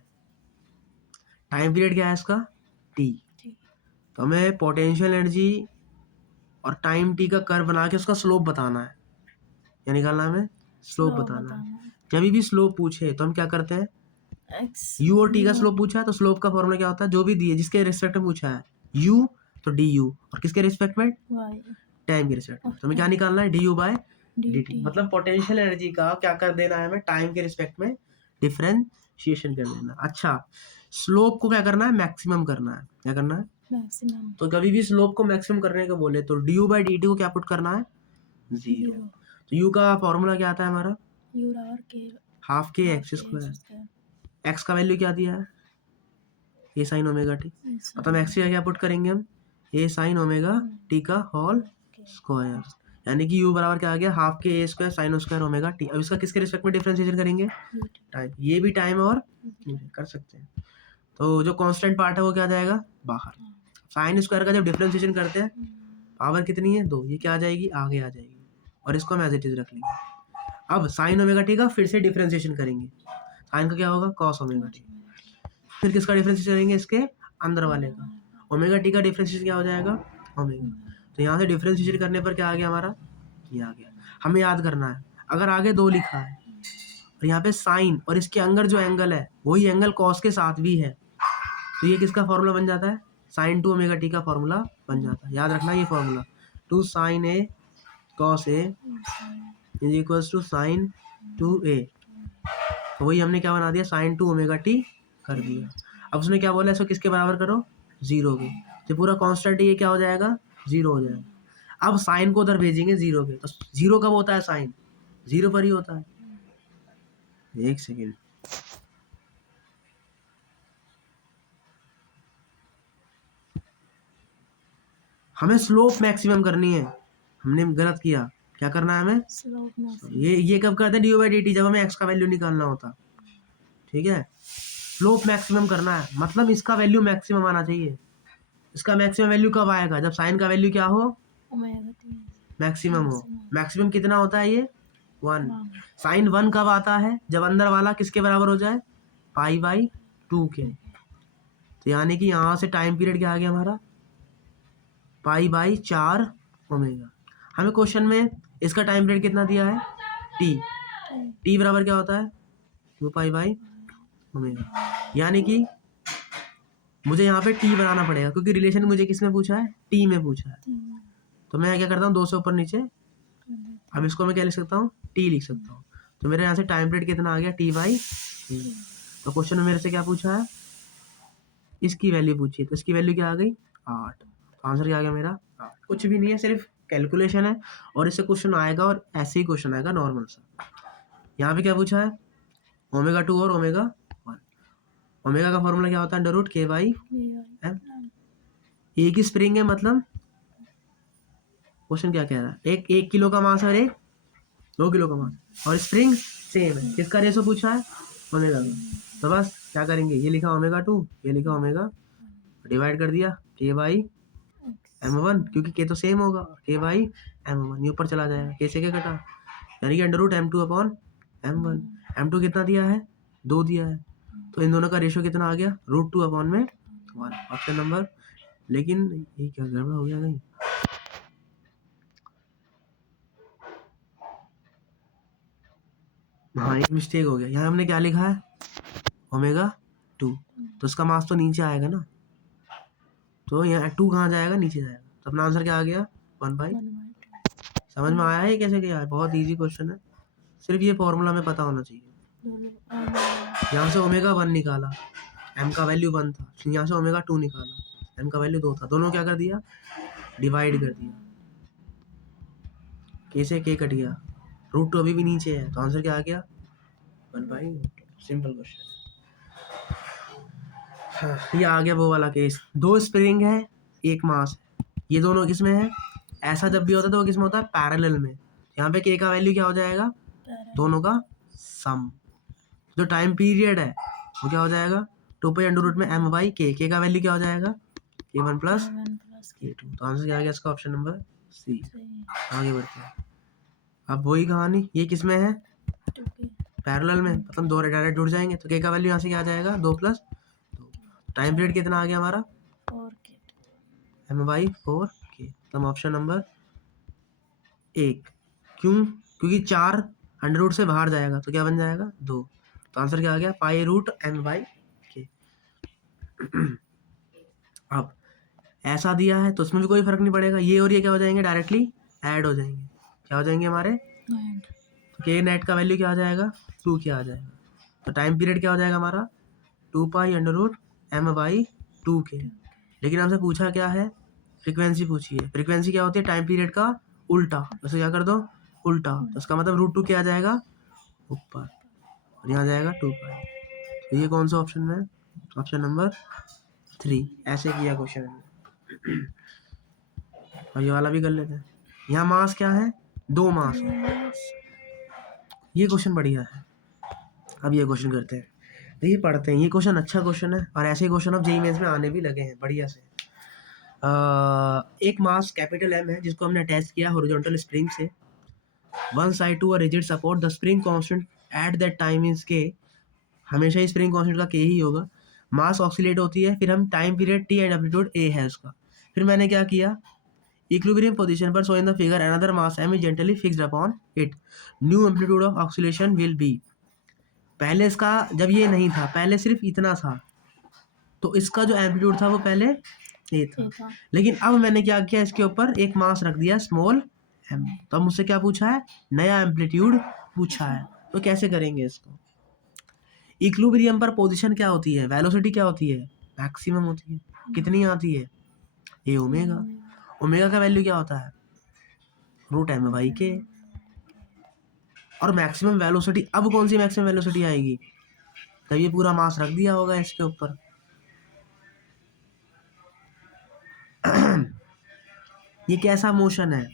टाइम पीरियड क्या है इसका? t। तो हमें पोटेंशियल एनर्जी और टाइम t का कर्व बना के उसका स्लोप बताना है, या निकालना है हमें? स्लोप बताना है। जब भी स्लोप पूछे तो हम क्या करते हैं? u और t का स्लोप पूछा है तो स्लोप का फॉर्मूला क्या होता है? जो भी दिए जिसके रिस्पेक्ट में पूछा है, u तो du, और किसके रिस्पेक्ट में? टाइम के रिस्पेक्ट में। तो हमें क्या निकालना है? du by dt। मतलब पोटेंशियल एनर्जी का क्या कर देना है हमें? टाइम के रिस्पेक्ट में डिफरेंशिएशन कर देना। अच्छा, स्लोप को क्या करना है? मैक्सिमम करना है। क्या करना है? मैक्सिमम। तो कभी भी स्लोप को मैक्सिमम करने को बोले तो du बाय dt को क्या पुट करना है? 0। तो u का फॉर्मूला क्या आता है हमारा? Half K X square. X का वैल्यू क्या दिया है? A sine omega T. मतलब एक्स का क्या पुट करेंगे हम? ए साइन ओमेगा टी का होल स्क्वायर। यानी कि u बराबर क्या आ गया? Half K A square sine square omega T. अब इसका किसके रिस्पेक्ट में डिफरेंशिएशन करेंगे? टाइम। ये भी टाइम और कर सकते हैं। तो जो कांस्टेंट पार्ट है वो क्या आ जाएगा? बाहर। साइन स्क्वायर का जब डिफरेंशिएशन करते हैं, पावर कितनी है? 2। ये क्या आ जाएगी? आगे आ जाएगी, और इसको हम एज इट इज रख लेंगे। अब साइन ओमेगा टी का फिर से डिफरेंशिएशन करेंगे। साइन का क्या होगा? Cos omega T. फिर किसका डिफरेंशिएशन करेंगे? इसके अंदर वाले का। ओमेगा टी का डिफरेंशिएशन क्या हो जाएगा? ओमेगा। तो यहाँ से डिफरेंशिएशन करने पर क्या आ गया हमारा? ये आ गया। हमें याद करना है, अगर आगे 2 लिखा है और यहाँ पे साइन और इसके अंदर जो एंगल है वही एंगल कॉस के साथ भी है, तो ये किसका फॉर्मूला बन जाता है? साइन 2 ओमेगा टी का फॉर्मूला बन जाता है। याद रखना ये formula, 2 sine A cos A is equals to sine 2a। तो वही हमने क्या बना दिया? साइन 2 ओमेगा टी कर दिया। अब उसने क्या बोला? इसको किसके बराबर करो? 0 के। तो पूरा कांस्टेंट ये क्या हो जाएगा? 0 हो जाएगा। अब साइन को उधर भेजेंगे 0 के, तो 0 कब होता है? साइन 0 पर ही होता है। एक सेकेंड, हमें स्लोप मैक्सिमम करनी है। हमने गलत किया। क्या करना है हमें? ये कब करते हैं? डी बाई डी टी, जब हमें एक्स का वैल्यू निकालना होता। ठीक है, स्लोप मैक्सिमम करना है, मतलब इसका वैल्यू मैक्सिमम आना चाहिए। इसका मैक्सिमम वैल्यू कब आएगा? जब साइन का वैल्यू क्या हो? मैक्सिमम हो। मैक्सिमम कितना होता है? ये 1। साइन 1 कब आता है? जब अंदर वाला किसके बराबर हो जाए? पाई बाई 2 के। तो यानी कि यहाँ से टाइम पीरियड क्या आ गया हमारा? Pi by 4 omega. हमें क्वेश्चन में इसका टाइम पीरियड कितना दिया है? टी बराबर क्या होता है? 2 पाई बाई ओमेगा। यानी कि मुझे यहाँ पे टी बनाना पड़ेगा, क्योंकि रिलेशन मुझे किस में पूछा है? टी में पूछा है। तो मैं क्या करता हूँ? 2 से ऊपर नीचे। अब इसको मैं क्या लिख सकता हूँ? टी लिख सकता हूँ। तो मेरे यहाँ से टाइम पीरियड कितना आ गया? T by. तो क्वेश्चन में मेरे से क्या पूछा है? इसकी वैल्यू पूछी है, तो इसकी वैल्यू क्या आ गई? 8। तो आंसर क्या आ गया मेरा? 8। कुछ भी नहीं है, सिर्फ कैलकुलेशन है, और इससे क्वेश्चन आएगा, और ऐसे ही क्वेश्चन आएगा नॉर्मल सा। यहाँ पे क्या पूछा है? ओमेगा 2 और ओमेगा 1। ओमेगा का फॉर्मूला क्या होता है? अंडर रूट के बाई एम। एक ही स्प्रिंग है, मतलब क्वेश्चन क्या कह रहा है? 1 किलो का मास और 2 किलो का मास, और स्प्रिंग सेम है। किसका रेशो पूछा है? ओमेगा का। तो बस क्या करेंगे? ये लिखा ओमेगा 2, ये लिखा ओमेगा, डिवाइड कर दिया के बाई m1, क्योंकि के तो सेम होगा, के बाई m1। ये ऊपर चला जाएगा, के से क्या कटा, यानी कि under root m2 upon m1। m2 कितना दिया है? 2 दिया है। तो इन दोनों का रेशियो कितना आ गया? √2 अपॉन में 1। Option number. लेकिन ये क्या गड़बड़ हो गया कहीं? हाँ, एक मिस्टेक हो गया। यहाँ हमने क्या लिखा है? ओमेगा 2। तो इसका मास तो नीचे आएगा ना, तो यहाँ 2 कहाँ जाएगा? नीचे जाएगा। तो अपना आंसर क्या आ गया? 1/2। समझ में आया है कैसे किया है? बहुत इजी क्वेश्चन है, सिर्फ ये फॉर्मूला में पता होना चाहिए। यहाँ से ओमेगा 1 निकाला, m का वैल्यू 1 था, यहाँ से ओमेगा 2 निकाला, m का वैल्यू 2 था, दोनों क्या कर दिया, डिवाइड कर दिया, k से k कट गया, √2 अभी भी नीचे है, तो आंसर क्या आ गया, 1/√2। Simple question. हाँ, ये आ गया वो वाला केस, दो स्प्रिंग है, एक मास है, ये दोनों किसमें है, ऐसा जब भी होता है तो वो किसमें होता है, पैरेलल में। यहाँ पे k का वैल्यू क्या हो जाएगा, दोनों का सम। जो टाइम पीरियड है वो क्या हो जाएगा, 2π√m/k, k का वैल्यू क्या हो जाएगा, k1 + k2। तो आंसर क्या आ गया इसका, ऑप्शन नंबर सी। आगे बढ़ते हैं। अब वही कहानी, ये किस में है, पैरेलल में, मतलब दो डायरेक्ट जुड़ जाएंगे, तो k का वैल्यू यहाँ से क्या आ जाएगा, 2 + 2। टाइम पीरियड कितना आ गया हमारा, m/4k। तो ऑप्शन नंबर 1। क्यों, क्योंकि 4 अंडर रूट से बाहर जाएगा तो क्या बन जाएगा, 2। तो आंसर क्या आ गया, π√m/k। अब ऐसा दिया है तो उसमें भी कोई फर्क नहीं पड़ेगा, ये और ये क्या हो जाएंगे, डायरेक्टली ऐड हो जाएंगे, क्या हो जाएंगे हमारे, तो k नेट का वैल्यू क्या आ जाएगा, 2 क्या आ जाएगा, तो टाइम पीरियड क्या हो जाएगा हमारा, 2π√m/2k। लेकिन हमसे पूछा क्या है, फ्रीक्वेंसी पूछी है, फ्रीक्वेंसी क्या होती है, टाइम पीरियड का उल्टा, तो क्या कर दो, उल्टा, तो इसका मतलब √2 क्या आ जाएगा ऊपर, और यहाँ जाएगा 2π। तो ये कौन सा ऑप्शन में है, ऑप्शन नंबर 3। ऐसे किया क्वेश्चन। और ये वाला भी कर लेते हैं। यहाँ मास क्या है, 2 मास है। ये क्वेश्चन बढ़िया है। अब ये क्वेश्चन करते हैं, देखिए पढ़ते हैं, ये क्वेश्चन अच्छा क्वेश्चन है, और ऐसे क्वेश्चन अब जेईई मेंस में आने भी लगे हैं बढ़िया से। एक मास कैपिटल M है जिसको हमने अटैच किया हॉरिजॉन्टल स्प्रिंग से, one side to a rigid support, the spring constant at that time is k। हमेशा ही स्प्रिंग कांस्टेंट का k ही होगा। मास ऑक्सीलेट होती है, फिर हम time period t and amplitude a है उसका। फिर मैंने क्या किया, इक्विलिब्रियम पोजीशन पर, so in the figure another mass m is gently fixed upon it, new amplitude of oscillation will be. पहले इसका जब ये नहीं था, पहले सिर्फ इतना था, तो इसका जो एम्पलीट्यूड था वो पहले ए था, लेकिन अब मैंने क्या किया, इसके ऊपर एक मास रख दिया स्मॉल m। तो अब मुझसे क्या पूछा है, नया एम्पलीट्यूड पूछा है, तो कैसे करेंगे इसको। इक्विलिब्रियम पर पोजीशन क्या होती है, वेलोसिटी क्या होती है, मैक्सिमम होती है, कितनी आती है, ए ओमेगा। ओमेगा का वैल्यू क्या होता है, √m/k। और मैक्सिमम वेलोसिटी, अब कौन सी मैक्सिमम वेलोसिटी आएगी, जब ये पूरा मास रख दिया होगा इसके ऊपर। ये कैसा मोशन है,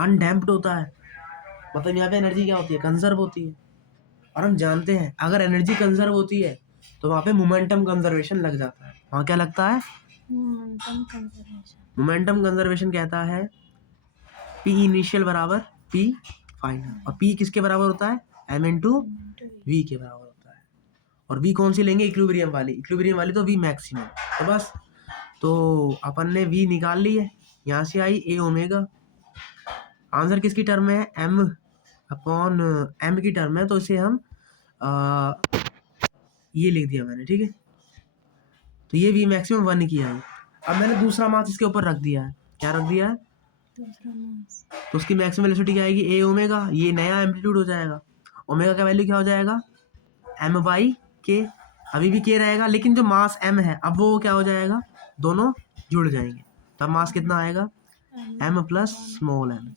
अनडैम्प्ड होता है, मतलब यहाँ पे एनर्जी क्या होती है, कंजर्व होती है। और हम जानते हैं अगर एनर्जी कंजर्व होती है तो वहाँ पे मोमेंटम कंजर्वेशन लग जाता है। वहाँ क्या लगता है, मोमेंटम कंजर्वेशन कहता है P इनिशियल बराबर P फाइनल, और P किसके बराबर होता है, m इंटू वी के बराबर होता है। और V कौन सी लेंगे, इक्विलिब्रियम वाली, इक्विलिब्रियम वाली तो V मैक्सिमम। तो बस, तो अपन ने V निकाल ली है, यहाँ से आई a ओमेगा। आंसर किसकी टर्म में है, m अपॉन m की टर्म है, तो इसे हम ये लिख दिया मैंने, ठीक है। तो ये V मैक्सिमम 1 की आई। अब मैंने दूसरा मास इसके ऊपर रख दिया है, क्या रख दिया है, तो उसकी मैक्सिमम वेलोसिटी क्या आएगी, a ओमेगा, ये नया एम्पलीट्यूड हो जाएगा। ओमेगा का वैल्यू क्या हो जाएगा, m/k। अभी भी k रहेगा, लेकिन जो मास m है अब वो क्या हो जाएगा, दोनों जुड़ जाएंगे, तब मास कितना आएगा, m + स्मॉल m।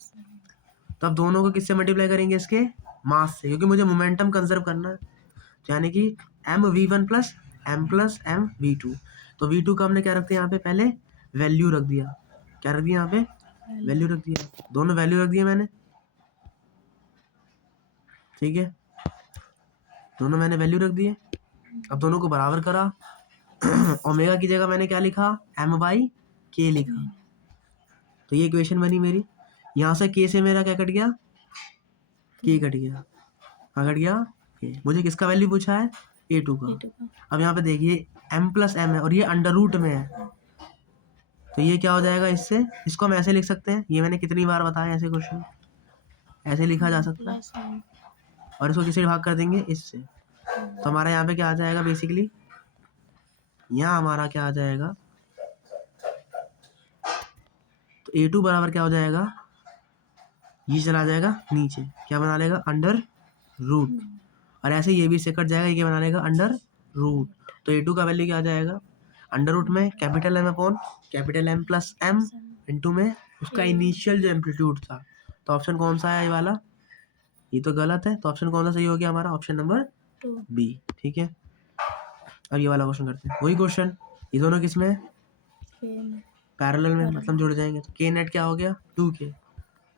तब दोनों को किससे मल्टीप्लाई करेंगे, इसके मास से, क्योंकि मुझे मोमेंटम कंजर्व करना है, यानी कि mv1 + m + mv2। तो v2 का हमने क्या रख दिया यहाँ पे, पहले वैल्यू रख दिया, क्या रख दिया यहाँ पे, वैल्यू रख दिया, दोनों वैल्यू रख दिए मैंने, ठीक है, दोनों मैंने वैल्यू रख दिए। अब दोनों को बराबर करा, ओमेगा की जगह मैंने क्या लिखा, m/k लिखा, तो ये इक्वेशन बनी मेरी। यहाँ से k से मेरा क्या कट गया, k कट गया, क्या कट गया, k। मुझे किसका वैल्यू पूछा है, a2 का। अब यहाँ पे देखिए m + m है और ये अंडर रूट में है, तो ये क्या हो जाएगा, इससे इसको हम ऐसे लिख सकते हैं, ये मैंने कितनी बार बताया, ऐसे क्वेश्चन ऐसे लिखा जा सकता है, और इसको किससे भाग कर देंगे, इससे। तो हमारा यहाँ पे क्या आ जाएगा, बेसिकली यहाँ हमारा क्या आ जाएगा, तो a2 बराबर क्या हो जाएगा, ये चला जाएगा नीचे, क्या बना लेगा, अंडर रूट, और ऐसे ये भी इससे कट जाएगा, ये क्या बना लेगा अंडर रूट। तो a2 का वैल्यू क्या आ जाएगा, अंडर रूट में capital M upon capital M plus M into में उसका इनिशियल जो एम्पलीट्यूड था। तो ऑप्शन कौन सा है ये वाला, ये तो गलत है, तो ऑप्शन कौन सा सही हो गया हमारा, ऑप्शन नंबर बी। ठीक है, अब ये वाला क्वेश्चन करते हैं, वही क्वेश्चन, ये दोनों किस में है, पैरेलल में, मतलब जुड़ जाएंगे। तो के नेट क्या हो गया 2k,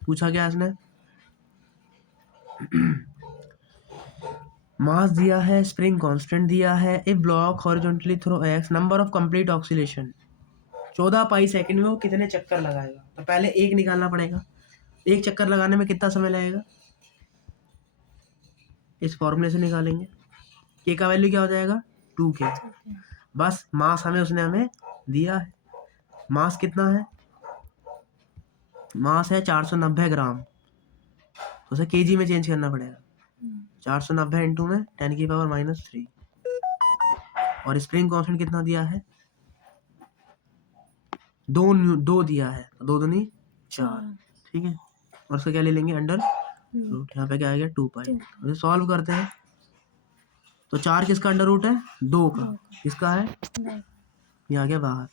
पूछा क्या इसने, मास दिया है, स्प्रिंग कांस्टेंट दिया है, a block horizontally through X, number of complete oscillation 14 pi second में वो कितने चक्कर लगाएगा। तो पहले एक निकालना पड़ेगा, एक चक्कर लगाने में कितना समय लगेगा, इस फॉर्मूले से निकालेंगे। के का वैल्यू क्या हो जाएगा 2k, बस मास उसने हमें दिया है, मास कितना है, मास है 490 ग्राम, तो उसे केजी में चेंज करना पड़ेगा, 490 इंटू में 10⁻³ और स्प्रिंग कांस्टेंट कितना दिया है, दो दिया है, दो दूनी 4। ठीक है, और उसका क्या ले लेंगे अंडर रूट, यहाँ पे क्या आ गया 2 पाई। सॉल्व करते हैं, तो 4 किसका अंडर रूट है, 2 का, किसका है, ये आ गया बाहर,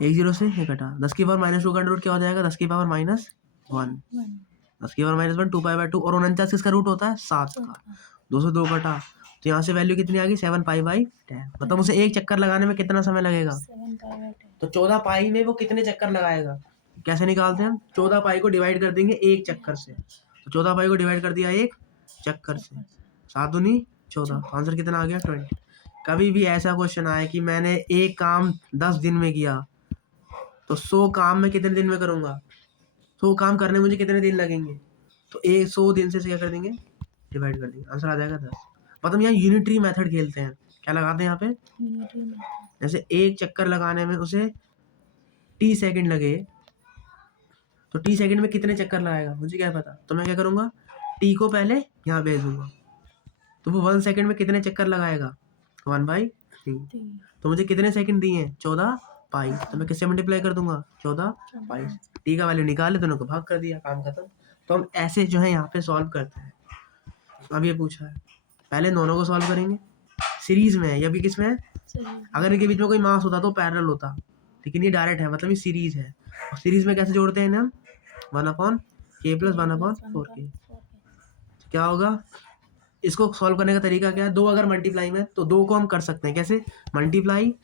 1 0 से ये कटा, 10⁻⁻² का अंडर रूट क्या हो जाएगा 10⁻⁻1, 10⁻⁻1 2 पाई/2, और 49 किसका रूट होता है 7 का, 2 से 2 कटा, तो यहाँ से वैल्यू कितनी आ गई 7 पाई/10, मतलब उसे एक चक्कर लगाने में कितना समय लगेगा, तो 14 पाई में वो कितने चक्कर लगाएगा, कैसे निकालते हैं हम, 14 पाई को डिवाइड कर देंगे एक चक्कर से, तो 14 पाई को डिवाइड कर दिया एक चक्कर से, 7 दूनी 14, आंसर कितना आ गया 20। कभी भी ऐसा क्वेश्चन आए कि मैंने एक काम 10 दिन में किया, तो 100 काम में कितने दिन में करूंगा, 100 काम करने में मुझे कितने दिन लगेंगे, तो 100 दिन से क्या कर देंगे डिवाइड कर देंगे, आंसर आ जाएगा 10। मतलब यहाँ यूनिटरी मेथड खेलते हैं, क्या लगाते हैं यहाँ पे, जैसे एक चक्कर लगाने में उसे t सेकंड लगे, तो t सेकंड में कितने चक्कर लगाएगा मुझे क्या पता, तो मैं क्या करूंगा t को पहले यहाँ भेज दूंगा, तो वो 1 सेकंड में कितने चक्कर लगाएगा 1/3, तो मुझे कितने सेकंड दिए हैं 14 पाई, तो मैं किससे मल्टीप्लाई कर दूंगा 14 पाई, t का वैल्यू निकाले, दोनों को भाग कर दिया, काम खत्म। तो हम ऐसे जो है यहाँ पे सॉल्व करते हैं। अब ये पूछा है, पहले दोनों को सॉल्व करेंगे, सीरीज में है, ये भी किस में है, अगर इनके बीच में कोई मास होता तो पैरेलल होता, लेकिन ये डायरेक्ट है, मतलब ये सीरीज है, और सीरीज में कैसे जोड़ते हैं हम 1/k + 1/4k, क्या होगा, इसको सॉल्व करने का तरीका क्या है, दो अगर मल्टीप्लाई में, तो दो को हम कर सकते हैं कैसे, मल्टीप्लाई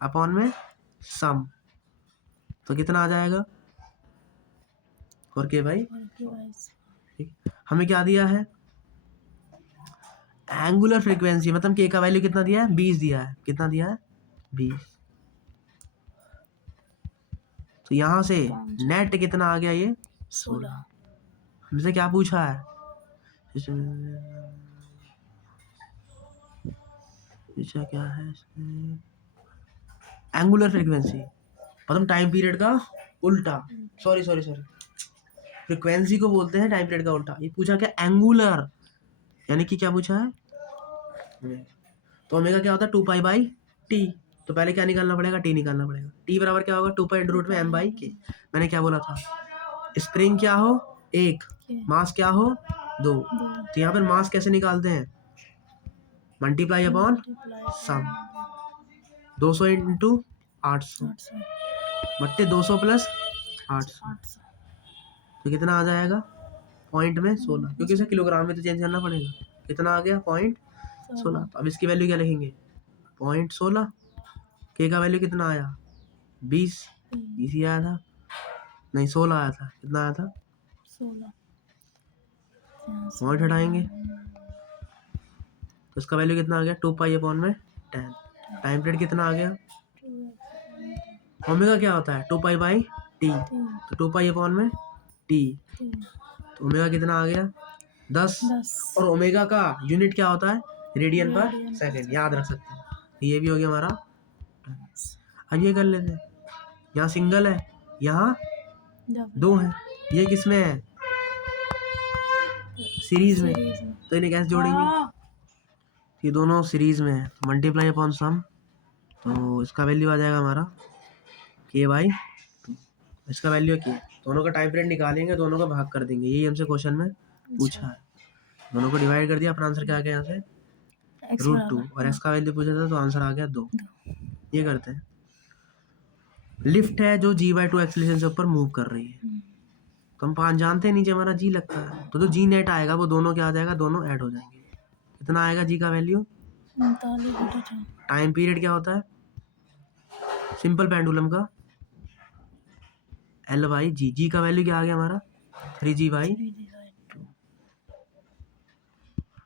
अपॉन में सम, तो कितना आ जाएगा 4k भाई, ठीक, हमें क्या दिया है एंगुलर फ्रीक्वेंसी, मतलब k का वैल्यू कितना दिया है 20 दिया है, कितना दिया है 20, तो यहाँ से नेट कितना आ गया ये 16। हमसे क्या पूछा है, पूछा क्या है इसमें, एंगुलर फ्रीक्वेंसी, मतलब टाइम पीरियड का उल्टा, सॉरी फ्रीक्वेंसी को बोलते हैं टाइम पीरियड का उल्टा, ये पूछा क्या एंगुलर, यानी कि क्या पूछा है, तो ओमेगा क्या होता है 2 पाई/t, तो पहले क्या निकालना पड़ेगा t निकालना पड़ेगा, t बराबर क्या होगा 2 पाई √ में m/k। मैंने क्या बोला था, स्प्रिंग क्या हो 1, मास क्या हो 2, तो यहाँ पर मास कैसे निकालते हैं, मल्टीप्लाई अपॉन सम, 200 इंटू 800 बट्टे 200 + 800, तो कितना आ जाएगा पॉइंट में 16, क्योंकि इसे किलोग्राम में तो चेंज करना पड़ेगा, कितना आ गया 0.16। तो अब इसकी वैल्यू क्या लिखेंगे 0.16, के का वैल्यू कितना आया 20 ही आया था, नहीं 16 आया था, कितना आया था 16, पॉइंट हटाएंगे तो इसका वैल्यू कितना आ गया 2 पाई/10, टाइम पीरियड कितना आ गया, ओमेगा क्या होता है 2 पाई/t, तो 2 पाई/t, तो ओमेगा कितना आ गया 10, और ओमेगा का यूनिट क्या होता है रेडियन पर सेकंड, याद रख सकते हैं, ये भी हो गया हमारा। अब ये कर लेते हैं, यहाँ सिंगल है, यहाँ 2 है, ये किस में है सीरीज में, तो इन्हें कैसे जोड़ेंगे, ये दोनों सीरीज में है, तो मल्टीप्लाई अपॉन सम, तो इसका वैल्यू आ जाएगा हमारा k/2, इसका वैल्यू क्या है, दोनों का टाइम पीरियड निकालेंगे, दोनों का भाग कर देंगे, यही हमसे क्वेश्चन में पूछा है। दोनों को डिवाइड कर दिया, अपना आंसर क्या आ गया यहाँ से √2, और x का वैल्यू पूछा था तो आंसर आ गया 2। ये करते हैं। लिफ्ट है जो g/2 एक्सीलरेशन से ऊपर मूव कर रही है, तो हम 5 जानते हैं, नीचे हमारा g लगता है, तो जो g नेट आएगा वो दोनों क्या आ जाएगा, दोनों ऐड हो जाएंगे। कितना आएगा g का वैल्यू? टाइम पीरियड क्या होता है सिंपल पेंडुलम का? L/g। g का वैल्यू क्या आ गया हमारा 3g/2।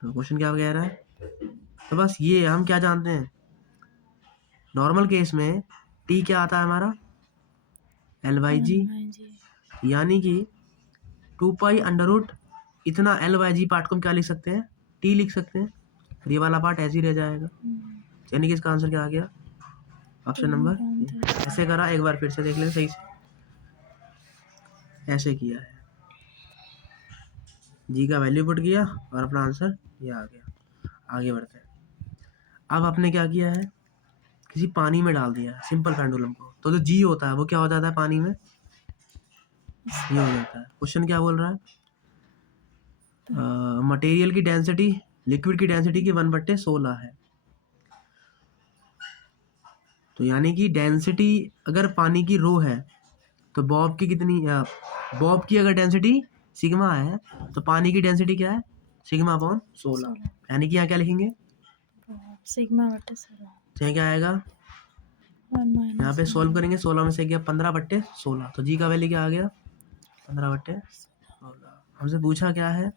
तो क्वेश्चन क्या कह रहा है? तो बस ये हम क्या जानते हैं, नॉर्मल केस में t क्या आता है हमारा L/g, यानी कि 2π√, इतना L/g पार्ट को हम क्या लिख सकते हैं, t लिख सकते हैं, और ये वाला पार्ट ऐसे ही रह जाएगा। यानी कि इसका आंसर क्या आ गया, ऑप्शन नंबर। ऐसे करा, एक बार फिर से देख लें सही से, ऐसे किया है, जी का वैल्यू पुट किया और अपना आंसर ये आ गया। आगे बढ़ते हैं। अब आपने क्या किया है, किसी पानी में डाल दिया है सिंपल पेंडुलम को, तो जो जी होता है वो क्या हो जाता है पानी में, ये हो जाता है। क्वेश्चन क्या बोल रहा है, मटेरियल की डेंसिटी लिक्विड की डेंसिटी की 1/16 है, तो यानी कि डेंसिटी अगर पानी की रो है तो बॉब की कितनी, बॉब की अगर डेंसिटी सिग्मा है तो पानी की डेंसिटी क्या है, सिग्मा/16। यानी कि यहाँ क्या लिखेंगे, सिग्मा/16। तो यहाँ क्या आएगा, यहाँ पे सॉल्व करेंगे, 16 में से गया 15/16, तो जी का वैल्यू क्या आ गया 15/16। हमसे पूछा क्या है,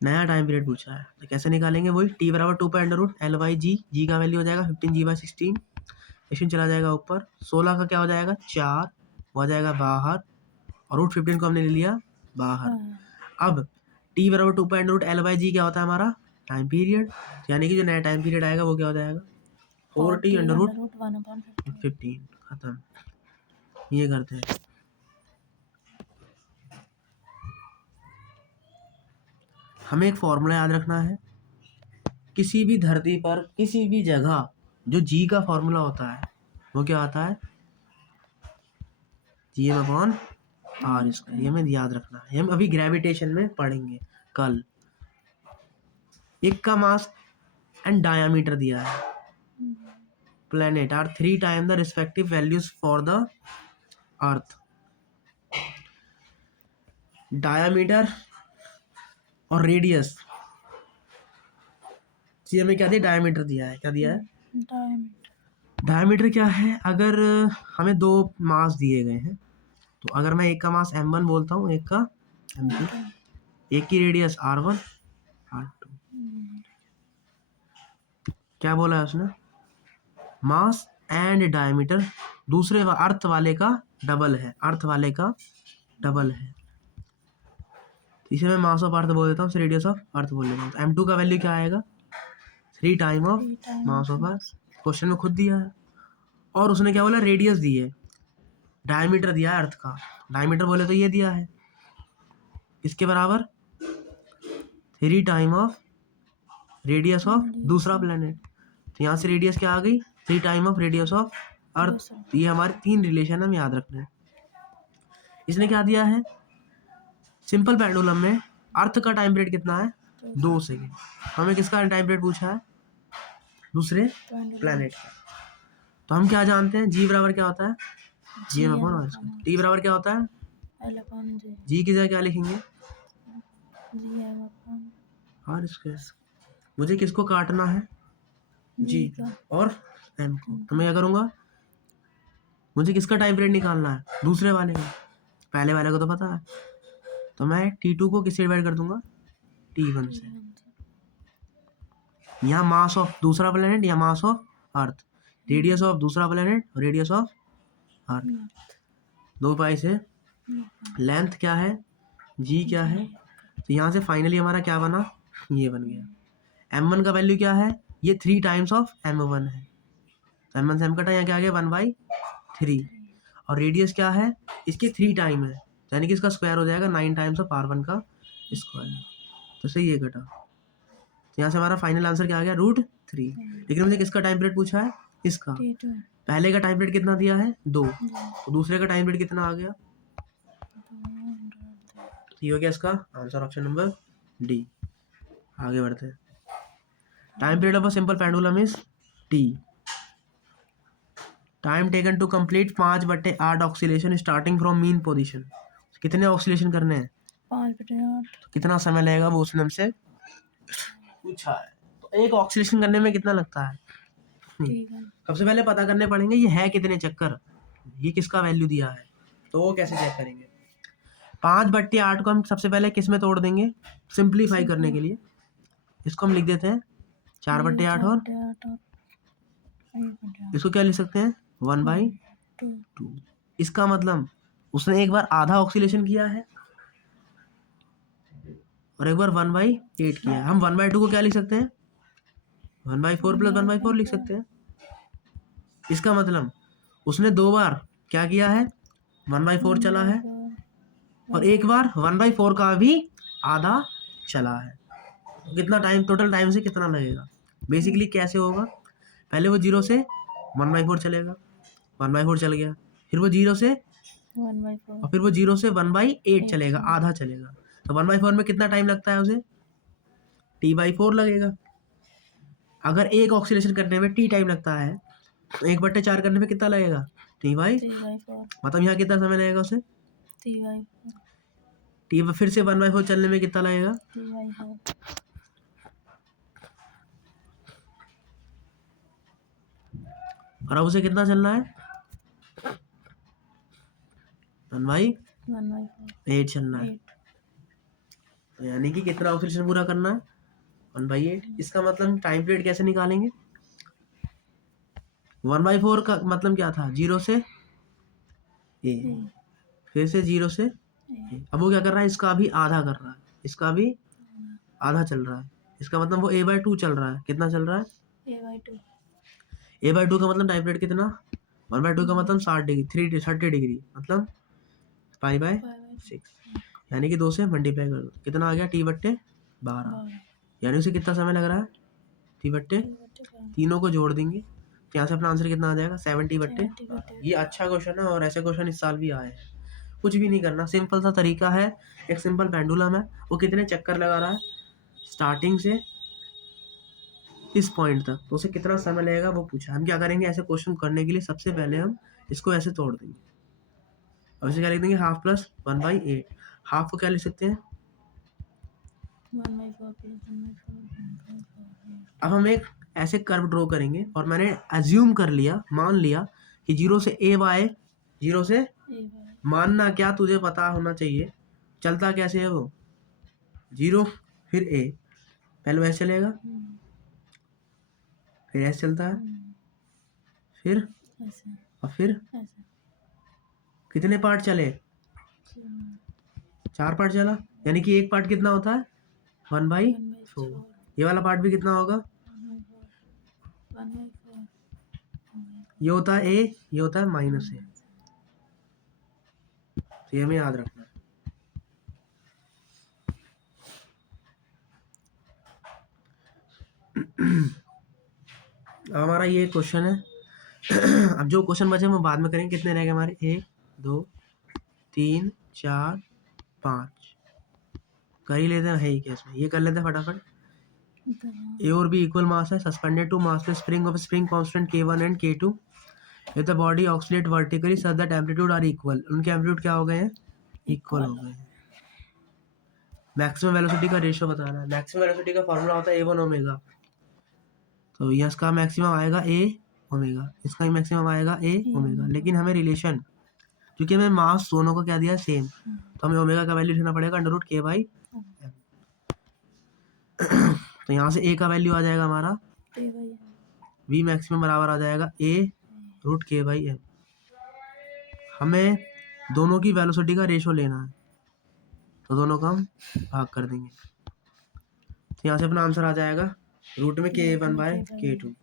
नया टाइम पीरियड पूछा है, तो कैसे निकालेंगे, वही t = 2π√L/g। जी का वैल्यू हो जाएगा 15g/16, क्वेश्चन चला जाएगा ऊपर, 16 का क्या हो जाएगा 4, वो आ जाएगा बाहर, और √15 को हमने ले लिया बाहर। अब t = 2π√L/g क्या होता है हमारा टाइम पीरियड, यानी कि जो नया टाइम पीरियड आएगा वो क्या हो जाएगा 4t/√15। खत्म। ये करते हैं। हमें एक फॉर्मूला याद रखना है, किसी भी धरती पर किसी भी जगह जो जी का फॉर्मूला होता है वो क्या आता है Gm/r²। ये हमें याद रखना है, हम अभी ग्रेविटेशन में पढ़ेंगे कल। एक का मास एंड डायामीटर दिया है, planet are 3 time the respective values for the earth. Diameter और रेडियस, ये हमें क्या दिया, डायामीटर दिया है, क्या दिया है डायामीटर क्या है, अगर हमें 2 मास दिए गए हैं, तो अगर मैं एक का मास m1 बोलता हूँ, एक का m2, एक की रेडियस r1 r2, क्या बोला है उसने, मास एंड डायमीटर दूसरे अर्थ वाले का डबल है, अर्थ वाले का डबल है, इसे मैं मास ऑफ अर्थ बोल देता हूँ, रेडियस ऑफ अर्थ बोल देता हूँ। तो m2 का वैल्यू क्या आएगा 3 time of mass of earth, question में खुद दिया है, और उसने क्या बोला रेडियस दी है, डायमीटर दिया है अर्थ का, डायमीटर बोले तो ये दिया है, इसके बराबर 3 टाइम ऑफ रेडियस ऑफ दूसरा प्लेनेट, तो यहाँ से रेडियस क्या आ गई 3 time of radius of earth. तो ये हमारे 3 रिलेशन हम याद रखना है। इसने क्या दिया है, सिंपल पेंडुलम में अर्थ का टाइम पीरियड कितना है 2 सेकेंड, हमें किसका टाइम पीरियड पूछा है दूसरे प्लेनेट का। तो हम क्या जानते हैं, जी बराबर क्या होता है Gm/r², टी बराबर क्या होता है जी की जगह क्या लिखेंगे r²। मुझे किसको काटना है जी और m को, तो मैं क्या करूँगा, मुझे किसका टाइम पीरियड निकालना है दूसरे वाले का, पहले वाले को तो पता है, तो मैं t2 को किससे डिवाइड कर दूंगा t1 से। यहाँ मास ऑफ दूसरा प्लेनेट या mass of earth, radius of दूसरा प्लेनेट और रेडियस ऑफ अर्थ, 2π से लेंथ क्या है जी क्या है, तो यहाँ से फाइनली हमारा क्या बना, ये बन गया। m1 का वैल्यू क्या है, ये 3 टाइम्स ऑफ m1 है, तो m1 से m कटा, यहाँ क्या आ गया 1/3, और रेडियस क्या है इसके 3 टाइम है, यानी कि इसका स्क्वायर हो जाएगा 9 टाइम्स ऑफ r1 का स्क्वायर, तो सही ये कटा। तो यहाँ से हमारा फाइनल आंसर क्या आ गया √3। लेकिन मुझे किसका टाइम पीरियड पूछा है, इसका, पहले का टाइम पीरियड कितना दिया है 2, तो दूसरे का टाइम पीरियड कितना आ गया, ये हो गया इसका आंसर, ऑप्शन नंबर डी। आगे बढ़ते हैं। Time period of a simple pendulum is T. Time taken to complete 5/8 oscillation starting from mean position. कितने ऑक्सीलेशन करने हैं, 5/8। तो कितना समय लगेगा वो उसने हमसे पूछा है। तो एक ऑक्सीलेशन करने में कितना लगता है, ठीक है। सबसे पहले पता करने पड़ेंगे ये है कितने चक्कर, ये किसका वैल्यू दिया है, तो वो कैसे चेक करेंगे। 5/8 को हम सबसे पहले किस में तोड़ देंगे, सिंप्लीफाई करने के लिए इसको हम लिख देते हैं 4/8 और 4/8 और 1/8। इसको क्या लिख सकते हैं 1/2। इसका मतलब उसने एक बार आधा ऑक्सीलेशन किया है और एक बार 1/8 किया है। हम 1/2 को क्या लिख सकते हैं 1/4 + 1/4 लिख सकते हैं। इसका मतलब उसने 2 बार क्या किया है 1/4 चला है और एक बार 1/4 का भी आधा चला है। कितना टाइम, टोटल टाइम से कितना लगेगा, बेसिकली कैसे होगा, पहले वो 0 से 1/4 चलेगा, 1/4 चल गया, फिर वो 0 से 1/4 और फिर वो 0 से 1/8 चलेगा, आधा चलेगा। तो 1/4 में कितना टाइम लगता है उसे, t/4 लगेगा। अगर एक ऑक्सीलेशन करने में t टाइम लगता है तो 1/4 करने में कितना लगेगा t/4। 3/4 मतलब यहाँ कितना समय लगेगा उसे, 3/4 t फिर से 1/4 चलने में कितना लगेगा 3/4। और अब उसे कितना चलना है 1/8 चलना है। 8। तो यानी कि कितना ऑक्सीलेशन पूरा करना है 1/8। इसका मतलब टाइम पीरियड कैसे निकालेंगे, 1/4 का मतलब क्या था 0 से a, फिर से 0 से a। अब वो क्या कर रहा है, इसका भी आधा कर रहा है, इसका भी आधा चल रहा है। इसका मतलब वो a/2 चल रहा है, कितना चल रहा है a/2। a/2 का मतलब टाइम पीरियड कितना, 1/2 का मतलब 60 डिग्री 30 डिग्री मतलब π/6, यानी कि 2 से मल्टीप्लाई कर दो, कितना आ गया t/12। यानी उसे कितना समय लग रहा है t/, तीनों को जोड़ देंगे तो यहाँ से अपना आंसर कितना आ जाएगा 70/। ये अच्छा क्वेश्चन है और ऐसे क्वेश्चन इस साल भी आए हैं। कुछ भी नहीं करना, सिंपल सा तरीका है, एक सिंपल पेंडुलम है, वो कितने चक्कर लगा रहा है स्टार्टिंग से इस पॉइंट तक, तो उसे कितना समय लगेगा वो पूछा। हम क्या करेंगे, ऐसे क्वेश्चन करने के लिए सबसे पहले हम इसको ऐसे तोड़ देंगे और इसे क्या लिख देंगे 1/2 + 1/8। हाफ को क्या लिख सकते हैं 1/4 + 1/4। अब हम एक ऐसे कर्व ड्रॉ करेंगे और मैंने अज्यूम कर लिया, मान लिया कि 0 से a/0 से मानना क्या, तुझे पता होना चाहिए चलता कैसे है वो 0 फिर a, पहले वैसे चलेगा फिर ऐसे चलता है फिर ऐसे और फिर ऐसे कितने पार्ट चले 4 पार्ट चला, यानी कि एक पार्ट कितना होता है 1/4। ये वाला पार्ट भी कितना होगा, 1/4 ये होता है a, ये होता है -a। तो ये हमें याद रखना है। अब हमारा ये क्वेश्चन है अब जो क्वेश्चन बचे हम बाद में करेंगे। कितने रह गए हमारे 1 2 3 4 5, कर ही लेते हैं, है ही क्या इसमें, ये कर लेते हैं फटाफट। ए और बी इक्वल मास है, suspended to massless spring of spring constant K1 and K2 with the body oscillate vertically such that amplitude are equal. उनके एम्पलीट्यूड क्या हो गए हैं, इक्वल हो गए हैं। मैक्सिमम वेलोसिटी का रेशियो बताना है। मैक्सिमम वेलोसिटी का फॉर्मूला होता है A1 ओमेगा, तो इसका मैक्सिमम आएगा A ओमेगा, इसका भी मैक्सिमम आएगा A ओमेगा। लेकिन हमें रिलेशन, क्योंकि हमें मास दोनों को क्या दिया सेम, तो हमें ओमेगा का वैल्यू लिखना पड़ेगा √K/m। तो यहाँ से A का वैल्यू आ जाएगा हमारा V मैक्सिमम बराबर आ जाएगा A√K/m। हमें दोनों की वेलोसिटी का रेशो लेना है, तो दोनों का हम भाग कर देंगे, तो यहाँ से अपना आंसर आ जाएगा रूट में K1/K2।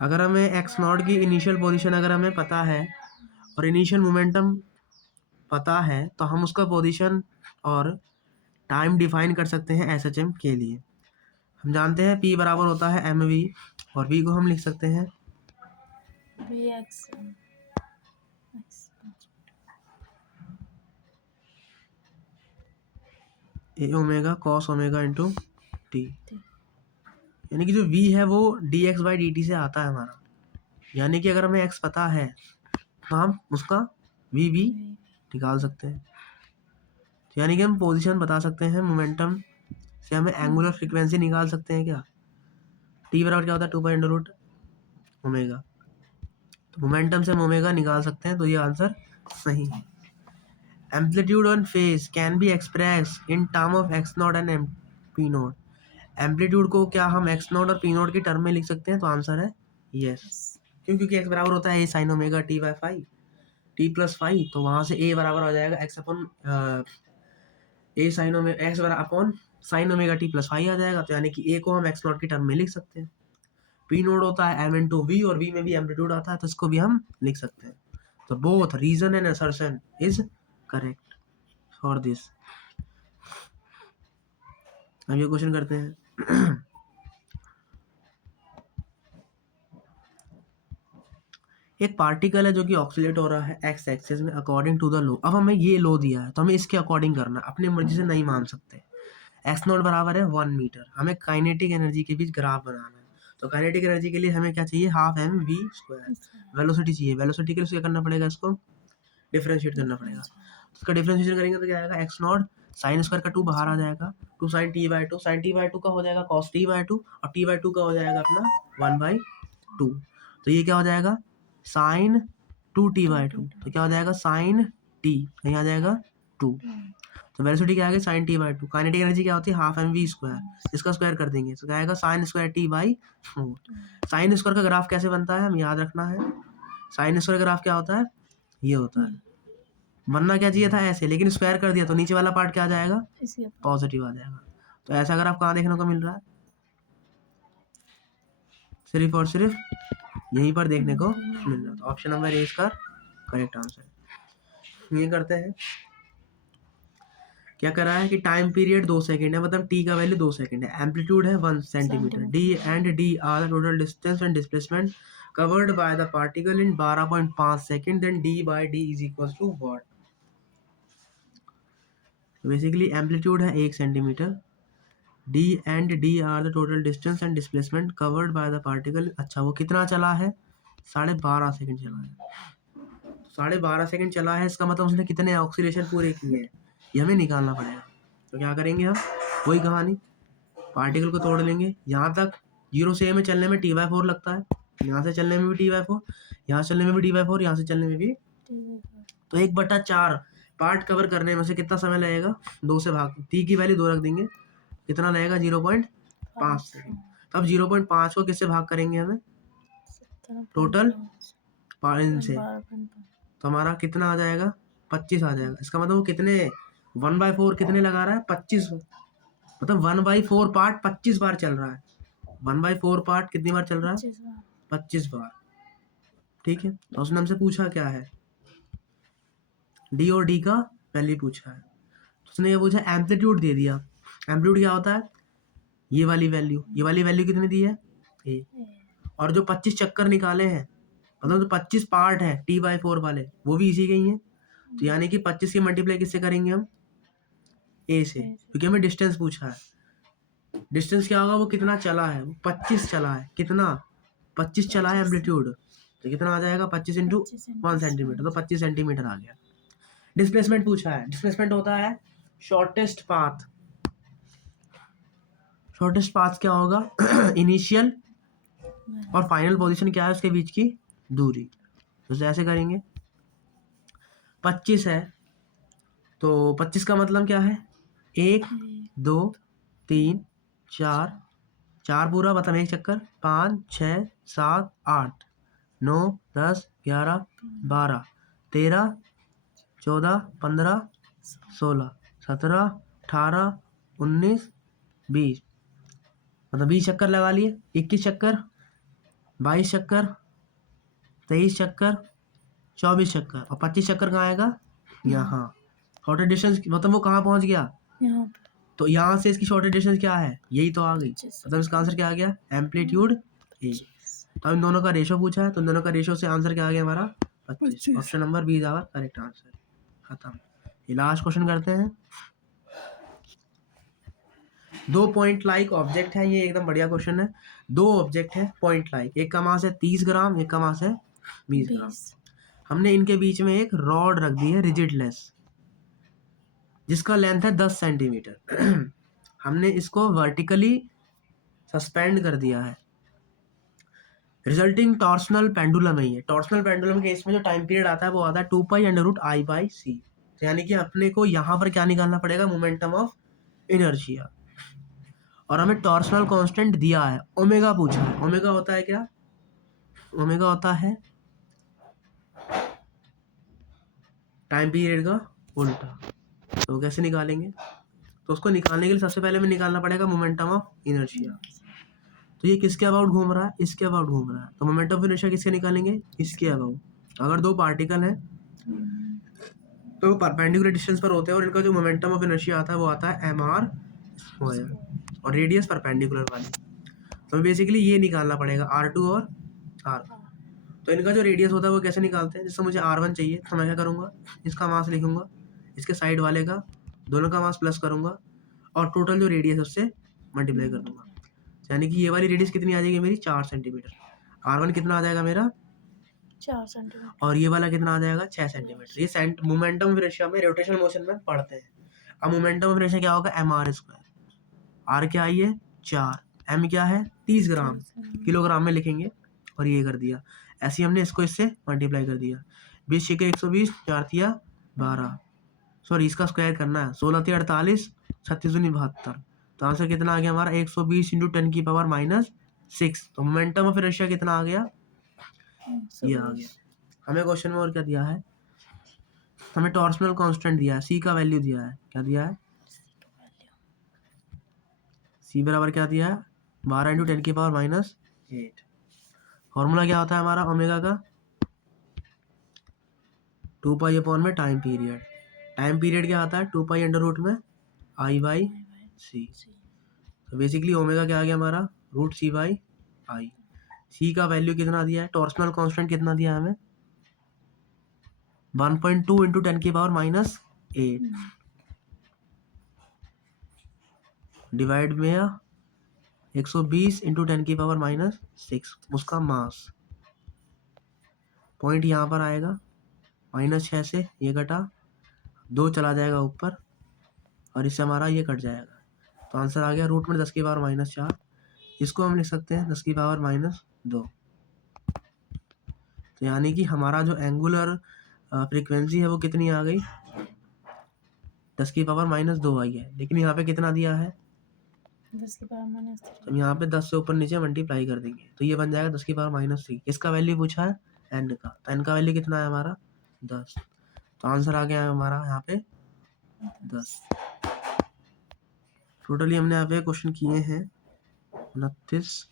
अगर हमें x0 की इनिशियल पोजीशन अगर हमें पता है और इनिशियल मोमेंटम पता है, तो हम उसका पोजीशन और टाइम डिफाइन कर सकते हैं SHM के लिए। हम जानते हैं P बराबर होता है mv और v को हम लिख सकते हैं B X a omega cos omega into t, यानी कि जो v है वो dx बाई dt से आता है हमारा, यानी कि अगर हमें x पता है तो हम उसका v भी निकाल सकते हैं। यानी कि हम पोजीशन बता सकते हैं, मोमेंटम से हमें एंगुलर फ्रीक्वेंसी निकाल सकते हैं क्या। t बराबर क्या होता है 2 ओमेगा, तो मोमेंटम से हम ओमेगा निकाल सकते हैं, तो ये आंसर सही है। Amplitude on phase can be express in term of x not and P not. Amplitude को क्या हम एक्स नॉट और पी नॉट की टर्म में लिख सकते हैं, तो आंसर है यस। क्यों? क्योंकि एक्स बराबर होता है A sine omega T by five, T plus five, तो वहां से ए बराबर हो जाएगा X upon A sine omega X बराबर upon sine omega T plus five आ जाएगा, तो यानी कि ए को हम एक्स नॉट की टर्म में लिख सकते हैं। पी नोड होता है एम इंटू वी और वी में भी एम्पलीट्यूड आता है, तो इसको भी हम लिख सकते हैं। तो both reason and assertion is correct for this. अब ये क्वेश्चन करते हैं। एक पार्टिकल है जो कि ऑक्सीलेट हो रहा है एक्स एक्सिस में अकॉर्डिंग टू द लो। अब हमें ये लो दिया है तो हमें इसके अकॉर्डिंग करना है, अपनी मर्जी से नहीं मान सकते। एक्स नोट बराबर है 1 मीटर, हमें काइनेटिक एनर्जी के बीच ग्राफ बनाना है। तो काइनेटिक एनर्जी के लिए हमें क्या चाहिए, half M V square. Velocity चाहिए, वेलोसिटी के लिए क्या करना पड़ेगा, इसको डिफरेंशिएट करना पड़ेगा। इसका डिफरेंशिएशन करेंगे तो क्या आएगा, एक्स नॉट साइन स्क्वायर का 2 बाहर आ जाएगा, 2 sine T by 2, sine T by 2 का हो जाएगा कॉस टी बाई 2 और टी बाई 2 का हो जाएगा अपना 1/2। तो ये क्या हो जाएगा साइन 2t बाई 2, तो क्या हो जाएगा साइन टी, कहीं आ जाएगा 2। तो वेलोसिटी क्या आ गई sine T by 2। Kinetic energy क्या होती है हाफ एम वी स्क्वायर, इसका स्क्वायर कर देंगे तो क्या आएगा sine square T by 4। Sine square का ग्राफ कैसे बनता है, हम याद रखना है। साइन स्क्वायर का ग्राफ क्या होता है, ये होता है। बनना क्या चाहिए था ऐसे, लेकिन स्क्वायर कर दिया तो नीचे वाला पार्ट क्या आ जाएगा, पॉजिटिव आ जाएगा। तो ऐसा ग्राफ कहाँ देखने को मिल रहा है, सिर्फ और सिर्फ यहीं पर देखने को मिल रहा है। तो ऑप्शन नंबर ए इसका करेक्ट आंसर। ये करते हैं, क्या करा है कि टाइम पीरियड 2 सेकंड है, मतलब टी का वैल्यू 2 सेकंड है, एम्पलीट्यूड है 1 centimetre, D and D are total distance and displacement covered by the particle in 12.5 second, then D by D is equal to what. Basically amplitude है 1 centimetre, D and D are the total distance and displacement covered by the particle. अच्छा वो कितना चला है, 12.5 second चला है। 12.5 second चला है, इसका मतलब उसने कितने ऑक्सीलेशन पूरे किए हैं, ये हमें निकालना पड़ेगा। तो क्या करेंगे हम, वही कहानी, पार्टिकल को तोड़ लेंगे। यहाँ तक 0 से a में चलने में t/4 लगता है, यहाँ से चलने में भी t/4, यहाँ से चलने में भी t/4, यहाँ से चलने में भी। तो 1/4 पार्ट कवर करने में से कितना समय लगेगा, 2 से भाग, t की वैल्यू 2 रख देंगे, कितना लगेगा 0.5 सेकेंड। तो अब 0.5 को किससे भाग करेंगे हमें, टोटल से, तो हमारा कितना आ जाएगा 25 आ जाएगा। इसका मतलब वो कितने 1/4 कितने लगा रहा है 25, मतलब 1/4 पार्ट 25 बार चल रहा है। 1/4 पार्ट कितनी बार चल रहा है, 25 बार। ठीक है, तो उसने हमसे पूछा क्या है, डी और डी का वैल्यू पूछा है। उसने ये पूछा एम्पलीट्यूड दे दिया। एम्पलीट्यूड क्या होता है, ये वाली वैल्यू, ये वाली वैल्यू कितनी दी है ए, और जो 25 चक्कर निकाले हैं, मतलब जो 25 पार्ट है t/4 वाले, वो भी इसी के ही हैं। तो यानी कि 25 की मल्टीप्लाई किससे करेंगे हम, ए से, क्योंकि हमें डिस्टेंस पूछा है। डिस्टेंस क्या होगा, वो कितना चला है, वो 25 चला है, कितना 25 चला है एम्पलीट्यूड, तो कितना आ जाएगा 25 इंटू 1 सेंटीमीटर, तो 25 सेंटीमीटर आ गया। डिस्प्लेसमेंट पूछा है, डिस्प्लेसमेंट होता है शॉर्टेस्ट पाथ। शॉर्टेस्ट पाथ क्या होगा, इनिशियल और फाइनल पोजीशन क्या है उसके बीच की दूरी। तो ऐसे करेंगे, 25 है तो 25 का मतलब क्या है, 1 2 3 4, 4 पूरा मतलब 1 चक्कर, 5 6 7 8 9 10 11 12 13 14 15 16 17 18 19 20, मतलब 20 चक्कर लगा लिए, 21 चक्कर, 22 चक्कर, 23 चक्कर, 24 चक्कर, और 25 चक्कर कहाँ आएगा यहाँ। शॉर्टेस्ट डिस्टेंस मतलब वो कहाँ पहुँच गया, यहाँ पे। तो यहाँ से इसकी शॉर्टेज डिस्टेंस क्या है, यही तो आ गई, 25। मतलब इसका आंसर क्या आ गया, एम्पलीट्यूड ए। तो इन दोनों का रेशो पूछा है, तो इन दोनों का रेशो से आंसर क्या आ गया हमारा 25। Option number B is our correct answer. खत्म। ये लास्ट क्वेश्चन करते हैं। 2 पॉइंट लाइक ऑब्जेक्ट है, ये एकदम बढ़िया क्वेश्चन है। 2 ऑब्जेक्ट है पॉइंट लाइक, एक का मास है 30 ग्राम, एक का मास है 20 ग्राम। 20। हमने इनके बीच में एक रॉड रख दी है रिजिडलेस, जिसका लेंथ है 10 सेंटीमीटर। हमने इसको वर्टिकली सस्पेंड कर दिया है। रिजल्टिंग टॉर्सनल पेंडुलम है ये। टॉर्सनल पेंडुलम के इसमें जो टाइम पीरियड आता है वो आता है 2 pi under root I by C. यानी कि अपने को यहाँ पर क्या निकालना पड़ेगा, मोमेंटम ऑफ इनर्शिया। और हमें टॉर्सनल कांस्टेंट दिया है, ओमेगा पूछा है। ओमेगा होता है क्या, ओमेगा होता है टाइम पीरियड का उल्टा। तो कैसे निकालेंगे, तो उसको निकालने के लिए सबसे पहले हमें निकालना पड़ेगा मोमेंटम ऑफ इनर्शिया। तो ये किसके अबाउट घूम रहा है, इसके अबाउट घूम रहा है, तो मोमेंटम ऑफ इनर्शिया किसके निकालेंगे, इसके अबाउट। अगर 2 पार्टिकल हैं तो परपेंडिकुलर डिस्टेंस पर होते हैं और इनका जो मोमेंटम ऑफ इनर्शिया आता है वो आता है mr स्क्वायर, और रेडियस परपेंडिकुलर वाली। तो बेसिकली ये निकालना पड़ेगा r2 और r। तो इनका जो रेडियस होता है वो कैसे निकालते हैं, जैसे मुझे r1 चाहिए तो मैं क्या करूँगा, इसका मास लिखूंगा, इसके साइड वाले का दोनों का मास प्लस करूंगा और टोटल जो रेडियस है उससे मल्टीप्लाई कर दूंगा। यानी कि ये वाली रेडियस कितनी आ जाएगी मेरी, 4 सेंटीमीटर। r1 कितना आ जाएगा मेरा, 4 सेंटीमीटर। और ये वाला कितना आ जाएगा, 6 सेंटीमीटर। ये मोमेंटम ऑफ इनर्शिया में रोटेशनल मोशन में पढ़ते हैं। अब मोमेंटम ऑफ इनर्शिया क्या होगा, mr स्क्वायर। r क्या आई है 4, m क्या है 30 ग्राम, किलोग्राम में लिखेंगे और ये कर दिया। ऐसे ही हमने इसको इससे मल्टीप्लाई कर दिया। 20 छिके 120, 4 तिया 12, सॉरी इसका स्क्वायर करना है, 16 तिया 48, 36 दूनी 72। तो आंसर कितना आ गया हमारा 120 इंटू 10 की पावर -6। तो मोमेंटम ऑफ इनर्शिया कितना आ गया, ये आ गया। हमें क्वेश्चन में और क्या दिया है, हमें टॉर्सनल कांस्टेंट दिया है, सी का वैल्यू दिया है, क्या दिया है, सी बराबर क्या दिया है 12 इंटू 10 की पावर -8। फॉर्मूला क्या होता है हमारा ओमेगा का, 2 पाई अपॉन में टाइम पीरियड। टाइम पीरियड क्या आता है 2 पाई अंडर रूट में आई बाई सी। तो बेसिकली ओमेगा क्या आ गया हमारा रूट सी बाई आई। सी का वैल्यू कितना दिया है, टॉर्सनल कांस्टेंट कितना दिया है हमें 1.2 इंटू 10 की पावर -8 डिवाइड में 120 इंटू 10 की पावर -6 उसका मास। पॉइंट यहाँ पर आएगा, -6 से ये कटा 2 चला जाएगा ऊपर और इससे हमारा ये कट जाएगा। तो आंसर आ गया रूट में 10 की पावर -4। इसको हम लिख सकते हैं 10 की पावर -2। तो यानी कि हमारा जो एंगुलर फ्रीक्वेंसी है वो कितनी आ गई, 10 की पावर -2 आई है। लेकिन यहाँ पे कितना दिया है, 10 की पावर -3। तो यहाँ पे 10 से ऊपर नीचे मल्टीप्लाई कर देंगे तो ये बन जाएगा 10 की पावर -3। इसका वैल्यू पूछा है एन का, तो एन का वैल्यू कितना है हमारा 10। तो आंसर आ गया है हमारा यहाँ पे 10। टोटली हमने यहाँ पे क्वेश्चन किए हैं 29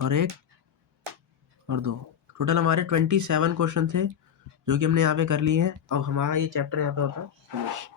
और 1 और 2, टोटल हमारे 27 क्वेश्चन थे जो कि हमने यहाँ पे कर लिए हैं। अब हमारा ये चैप्टर यहाँ पे होता है फिनिश।